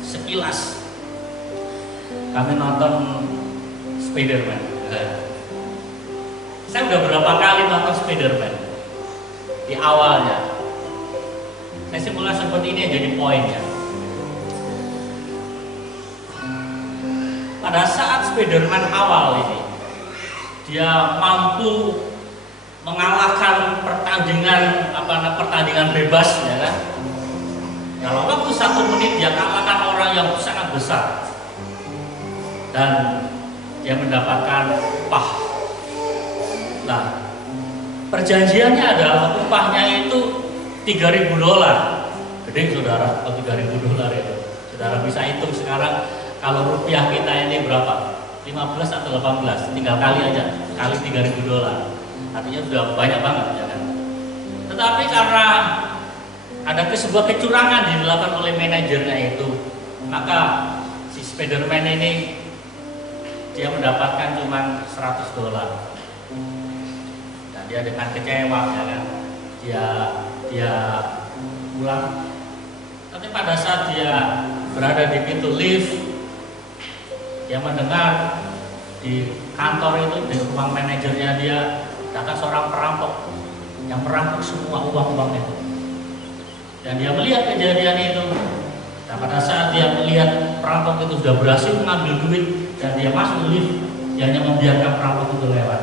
sekilas kami nonton Spider-Man. Saya udah berapa kali nonton Spider-Man. Di awalnya saya simulasi seperti ini yang jadi poinnya. Pada saat Spider-Man awal ini, dia mampu mengalahkan pertandingan bebas, ya kan? Dalam waktu 1 menit dia kalahkan orang yang sangat besar, dan dia mendapatkan upah. Nah, perjanjiannya adalah upahnya itu $3.000. Gede saudara, kalau $3.000 itu, saudara bisa hitung sekarang kalau rupiah kita ini berapa? 15 atau 18, tinggal kali aja, kali $3.000. Artinya sudah banyak banget, ya kan? Tetapi karena ada sebuah kecurangan dilakukan oleh manajernya itu, maka si Spiderman ini dia mendapatkan cuma $100. Dan dia dengan kecewa, ya kan, dia pulang. Tapi pada saat dia berada di pintu lift, dia mendengar di kantor itu, di ruang manajernya dia, datang seorang perampok yang merampok semua uang-uang itu. Dan dia melihat kejadian itu. Dan pada saat dia melihat perampok itu sudah berhasil mengambil duit dan dia masuk lift, dia hanya membiarkan perampok itu lewat.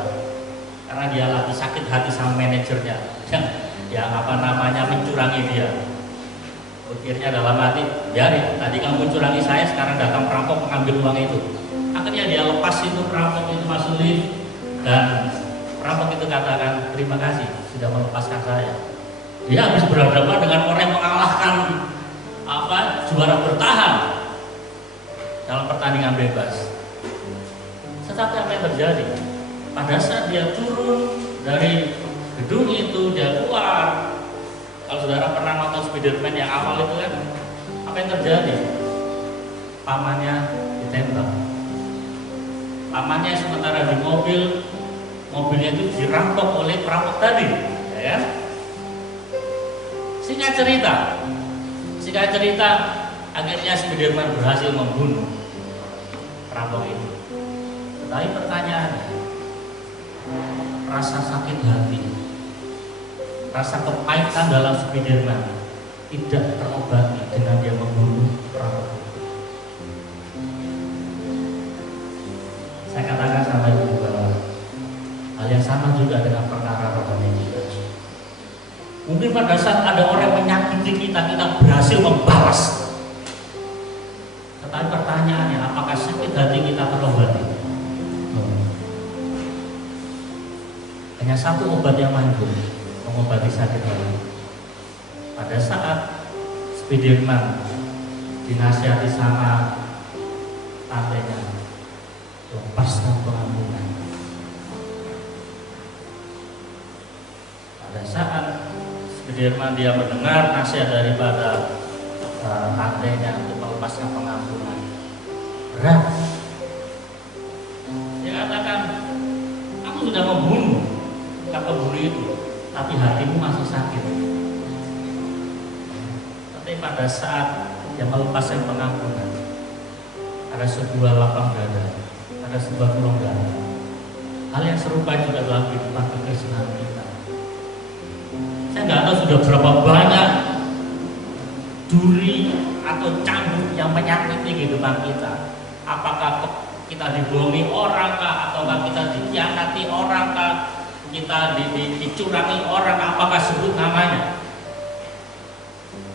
Karena dia lagi sakit hati sama manajernya yang mencurangi dia. Pikirnya dalam hati, biarin, tadi kamu mencurangi saya, sekarang datang perampok mengambil uang itu. Akhirnya dia lepas itu, perampok itu masuk lift, dan perampok itu katakan, terima kasih sudah melepaskan saya. Dia habis berhadapan dengan orang yang mengalahkan juara bertahan dalam pertandingan bebas. Tetapi apa yang terjadi? Pada saat dia turun dari gedung itu, dia keluar. Kalau saudara pernah nonton Spiderman yang awal itu kan, apa yang terjadi? Pamannya ditembak. Pamannya sementara di mobilnya itu dirampok oleh perampok tadi, ya kan? Singkat cerita, akhirnya Spiderman berhasil membunuh perampok itu. Tetapi pertanyaannya, rasa sakit hati, rasa kepahitan dalam Spiderman tidak terobati dengan dia membunuh perampok. Saya katakan sama ibu bahwa hal yang sama juga dengan perkara rohani kita. Mungkin pada saat ada orang menyakiti kita, kita berhasil membalas. Tetapi pertanyaannya, apakah sakit hati kita terobati? Hanya satu obat yang manjur mengobati sakit hati. Pada saat Spiderman dinasihati sama tantenya, lepaskan pengampunan. Pada saat Spiderman dia mendengar nasihat daripada tantenya untuk melepaskan pengampunan, berat. Dia katakan, kamu sudah membunuh pembunuh itu, tapi hatimu masih sakit. Tapi pada saat dia melepaskan pengampunan, ada sebuah lapang dada, ada sebuah kelonggaran. Hal yang serupa juga dalam kehidupan kekristenan kita. Saya nggak tahu sudah berapa banyak duri atau cambuk yang menyakiti kehidupan kita. Apakah kita dibohongi orang kah, ataukah kita dikhianati orang kah, kita dicurangi orang, apakah sebut namanya?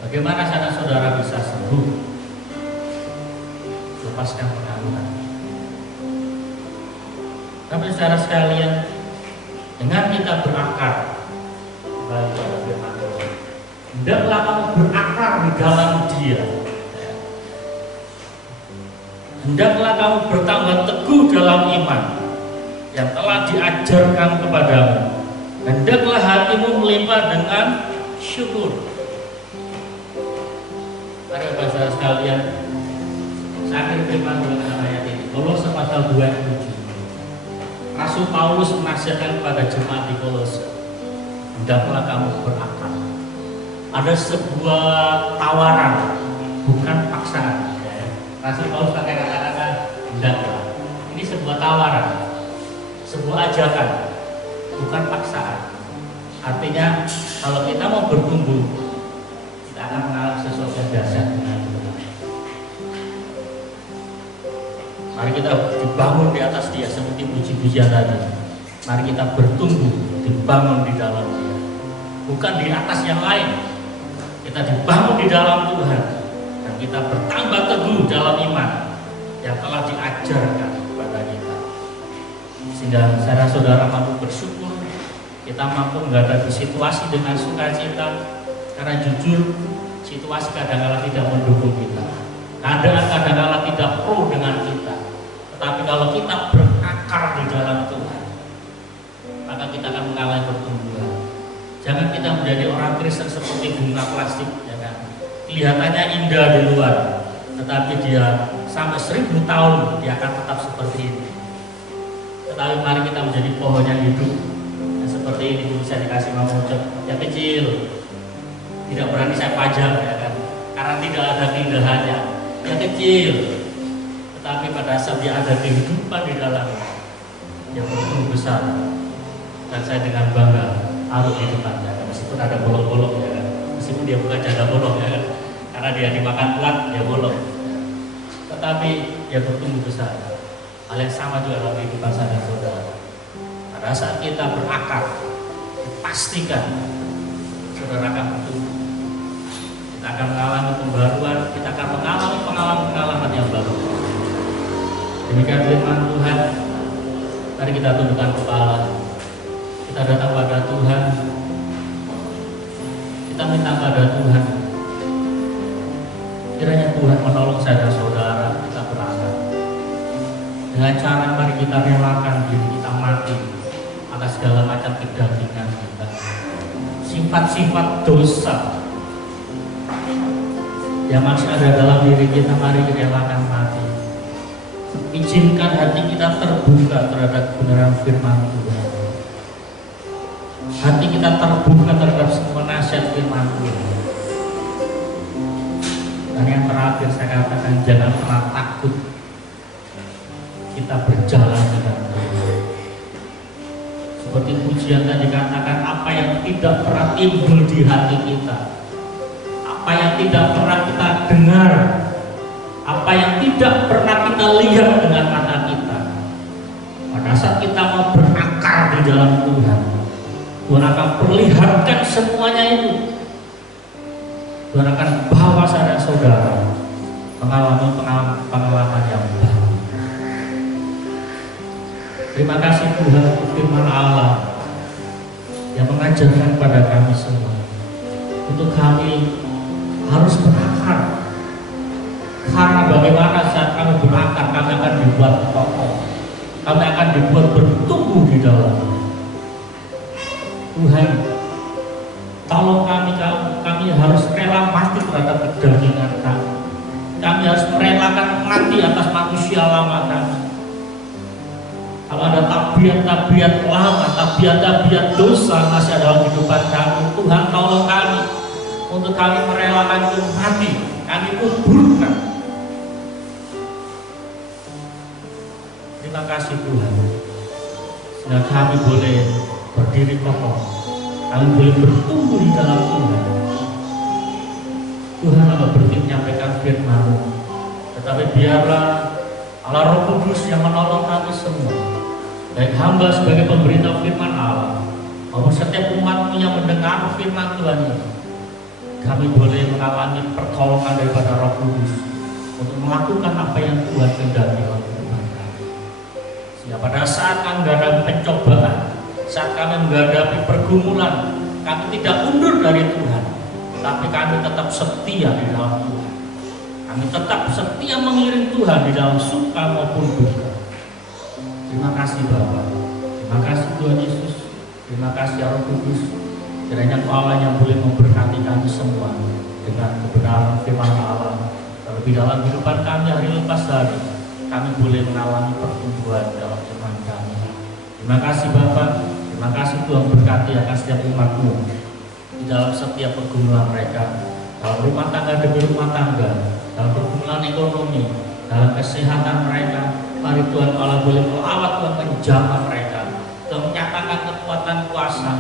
Bagaimana saudara bisa sembuh? Lepaskan pengampunan. Tapi saudara sekalian, dengan kita berakar pada firman Tuhan, hendaklah kamu berakar di dalam Dia. Hendaklah kamu bertambah teguh dalam iman yang telah diajarkan kepadamu. Hendaklah hatimu melimpah dengan syukur. Para saudara sekalian, saya akhiri firman Tuhan ayat ini. Kolose pasal 2 ayat 7. Rasul Paulus menasihatkan kepada jemaat di Kolose, hendaklah kamu berakar. Ada sebuah tawaran, bukan paksaan. Rasul Paulus pakai kata-kata hendaklah. Ini sebuah tawaran, sebuah ajakan, bukan paksaan. Artinya kalau kita mau bertumbuh, kita akan mengalami sesuatu yang dahsyat dengan Tuhan. Mari kita dibangun di atas Dia seperti puji-pujian tadi. Mari kita bertumbuh, dibangun di dalam Dia, bukan di atas yang lain. Kita dibangun di dalam Tuhan, dan kita bertambah teguh dalam iman yang telah diajarkan kepada kita. Sehingga saudara-saudara mampu bersyukur, kita mampu menghadapi situasi dengan sukacita. Karena jujur, situasi kadang-kala tidak mendukung kita, keadaan kadang-kala tidak pro dengan kita. Tetapi kalau kita berakar di dalam Tuhan, maka kita akan mengalami pertumbuhan. Jangan kita menjadi orang Kristen seperti bunga plastik, ya kan? Kelihatannya indah di luar, tetapi dia sampai 1000 tahun dia akan tetap seperti ini. Tetapi mari kita menjadi pohon yang hidup, yang seperti ini bisa dikasih mamucuk, yang kecil, tidak berani saya pajang, ya kan? Karena tidak ada keindahannya, yang kecil, tetapi pada saat dia ada kehidupan di dalamnya, yang bertumbuh besar. Dan saya dengan bangga taruh di depannya, meskipun ada bolong-bolong, ya kan? Meskipun dia bukan janda bolong, ya kan? Karena dia dimakan ulat, dia bolong. Tetapi dia bertumbuh besar. Hal yang sama juga dalam kehidupan saya dan saudara. Pada saat kita berakar, dipastikan saudara akan bertumbuh. Kita akan mengalami pembaruan, kita akan mengalami pengalaman-pengalaman yang baru. Demikian firman Tuhan. Mari kita tundukkan kepala. Kita datang pada Tuhan. Kita minta pada Tuhan. Kiranya Tuhan menolong saya dan saudara kita berangkat. Dengan cara mari kita relakan diri kita mati atas segala macam kedagingan kita. Sifat-sifat dosa yang masih ada dalam diri kita mari relakan mati. Izinkan hati kita terbuka terhadap kebenaran firman Tuhan. Hati kita terbuka terhadap semua nasihat firman Tuhan. Dan yang terakhir saya katakan jangan pernah takut kita berjalan dengan Tuhan. Seperti pujian tadi katakan, apa yang tidak pernah timbul di hati kita, apa yang tidak pernah kita dengar, apa yang tidak pernah kita lihat dengan mata kita, pada saat kita mau berakar di dalam Tuhan, Tuhan akan perlihatkan semuanya itu. Tuhan akan bawa saya dan saudara mengalami pengalaman yang baru. Terima kasih Tuhan untuk firman Allah yang mengajarkan pada kami semua untuk kami harus berakar. Karena bagaimana saat kami berakar, kami akan dibuat kokoh, kami akan dibuat bertumbuh di dalam Tuhan. Tolong kami harus rela mati terhadap kedagingan kami. Kami harus merelakan mati atas manusia lama kami. Kalau ada tabiat-tabiat lama, tabiat-tabiat dosa masih ada dalam kehidupan kami, Tuhan tolong kami untuk kami merelakan itu mati, kami kuburkan. Terima kasih Tuhan, sehingga kami boleh berdiri kokoh, kami boleh bertumbuh di dalam Tuhan. Tuhan akan berhenti menyampaikan firman-Mu, tetapi biarlah Allah Roh Kudus yang menolong kami semua, baik hamba sebagai pemberita firman Allah maupun setiap umat-Mu yang mendengar firman Tuhan ini, kami boleh mengalami pertolongan daripada Roh Kudus untuk melakukan apa yang Tuhan kehendaki dalam kehidupan kami. Sehingga pada saat kami menghadapi pencobaan, saat kami menghadapi pergumulan, kami tidak mundur dari Tuhan, tapi kami tetap setia di dalam Tuhan. Kami tetap setia mengiring Tuhan di dalam suka maupun duka. Terima kasih Bapa, terima kasih Tuhan Yesus, terima kasih Roh Kudus. Kiranya Allah yang boleh memberkati kami semua dengan kebenaran firman Allah. Terlebih dalam kehidupan kami hari lepas hari, kami boleh mengalami pertumbuhan dalam iman kami. Terima kasih Bapa, terima kasih Tuhan berkati akan setiap umat-Mu di dalam setiap pergumulan mereka, dalam rumah tangga demi rumah tangga, dalam pergumulan ekonomi, dalam kesehatan mereka. Mari Tuhan Allah boleh melawat, Tuhan menjamah mereka, Tuhan menyatakan kekuatan kuasa.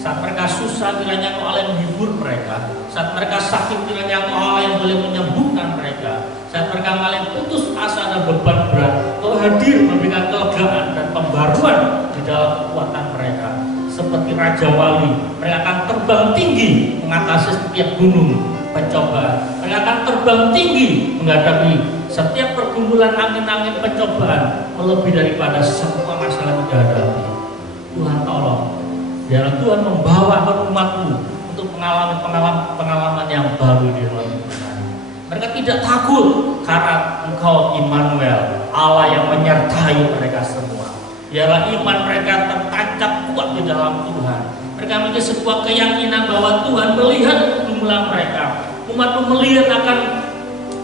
Saat mereka susah, kiranya Engkau Allah yang menghibur mereka. Saat mereka sakit, kiranya Engkau Allah yang boleh menyembuhkan mereka. Saat mereka malah putus asa dan beban berat, Engkau hadir memberikan kelegaan dan pembaruan di dalam kekuatan mereka. Seperti Raja Wali, mereka akan terbang tinggi mengatasi setiap gunung pencobaan. Mereka akan terbang tinggi menghadapi setiap pergumulan angin-angin pencobaan, melebihi daripada semua masalah yang dihadapi. Tuhan tolong, biarlah Tuhan membawa umat-Mu untuk mengalami pengalaman yang baru di dalam Tuhan. Mereka tidak takut karena Engkau Immanuel, Allah yang menyertai mereka semua. Biarlah iman mereka tertancap kuat di dalam Tuhan. Mereka memiliki sebuah keyakinan bahwa Tuhan melihat jumlah mereka. Umatmu melihat akan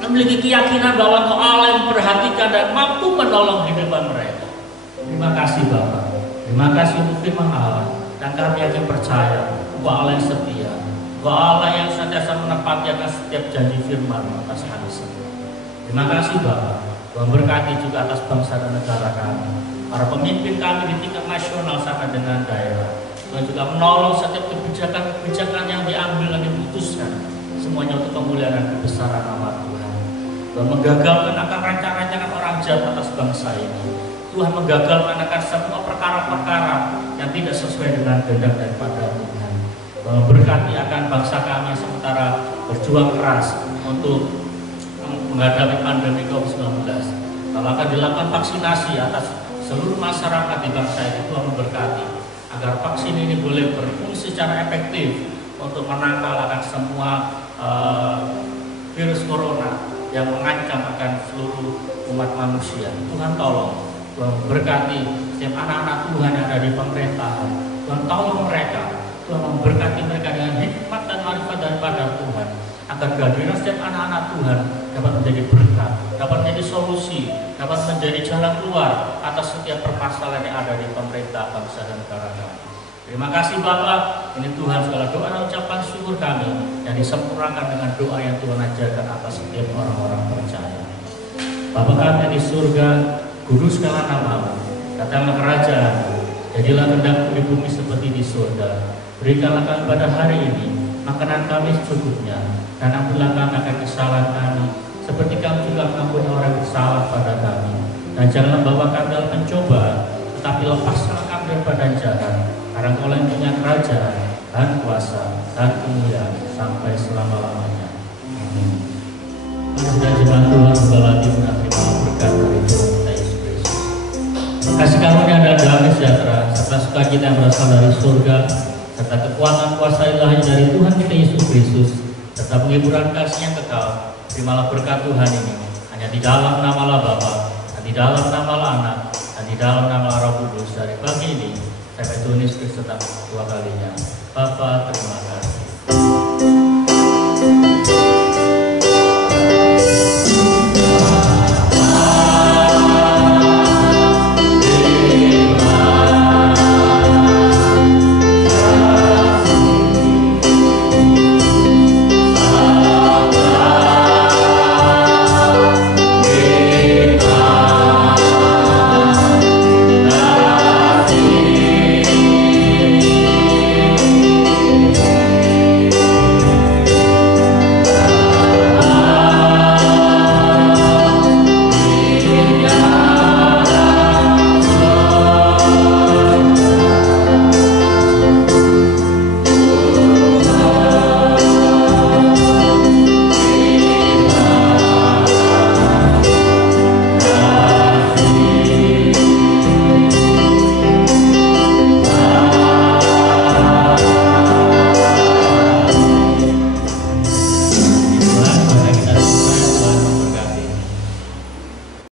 memiliki keyakinan bahwa Engkau Allah yang memperhatikan dan mampu menolong kehidupan mereka. Terima kasih Bapak. Terima kasih untuk firman Allah. Dan kami yakin percaya Engkau Allah yang setia. Engkau Allah yang senantiasa menepati akan setiap janji firman atas kami semua. Terima kasih Bapak. Tuhan berkati juga atas bangsa dan negara kami. Para pemimpin kami di tingkat nasional sampai dengan daerah. Tuhan juga menolong setiap kebijakan-kebijakan yang diambil dan diputuskan. Semuanya untuk kemuliaan dan kebesaran nama Tuhan. Tuhan menggagalkan akan rancangan-rancangan orang jahat atas bangsa ini. Tuhan menggagalkan akan semua perkara-perkara yang tidak sesuai dengan kehendak daripada Tuhan. Tuhan berkati akan bangsa kami yang sementara berjuang keras untuk menghadapi pandemi COVID-19. Kalau akan dilakukan vaksinasi atas seluruh masyarakat di bangsa ini, Tuhan memberkati agar vaksin ini boleh berfungsi secara efektif untuk menangkal akan semua virus corona yang mengancam akan seluruh umat manusia. Tuhan tolong, Tuhan berkati setiap anak-anak Tuhan yang ada di pemerintahan. Tuhan tolong mereka, Tuhan memberkati mereka dengan hikmat dan marifat daripada Tuhan, agar kehadiran setiap anak-anak Tuhan dapat menjadi berkat, dapat menjadi solusi, dapat menjadi jalan keluar atas setiap permasalahan yang ada di pemerintah bangsa dan negara kami. Terima kasih Bapak, ini Tuhan segala doa dan ucapan syukur kami yang disempurnakan dengan doa yang Tuhan ajarkan atas setiap orang-orang percaya. Bapa kami di surga, kuduskanlah nama-Mu, datanglah kerajaan-Mu, jadilah kehendak-Mu di bumi seperti di surga. Berikanlah kami pada hari ini makanan kami secukupnya, dan ampunilah kami akan kesalahan kami, seperti kami juga mengampuni orang yang bersalah pada kami. Dan janganlah bawa kami dalam pencobaan, tetapi lepaskanlah kami daripada jahat. Karena Engkau yang punya kerajaan dan kuasa dan kemuliaan sampai selama-lamanya. Amin. Sudah jemaat Tuhan segala dimana terima berkat dari Tuhan kita Yesus Kristus. Kasih karunia dan damai sejahtera serta sukacita yang berasal dari surga, serta kekuatan kuasa ilahi dari Tuhan kita Yesus Kristus, serta penghiburan kasih yang kekal. Terimalah berkat Tuhan ini hanya di dalam nama Bapa, dan di dalam nama Anak, dan di dalam nama Roh Kudus dari pagi ini sampai Tuhan Yesus Kristus tetap dua kalinya. Bapa, terima kasih.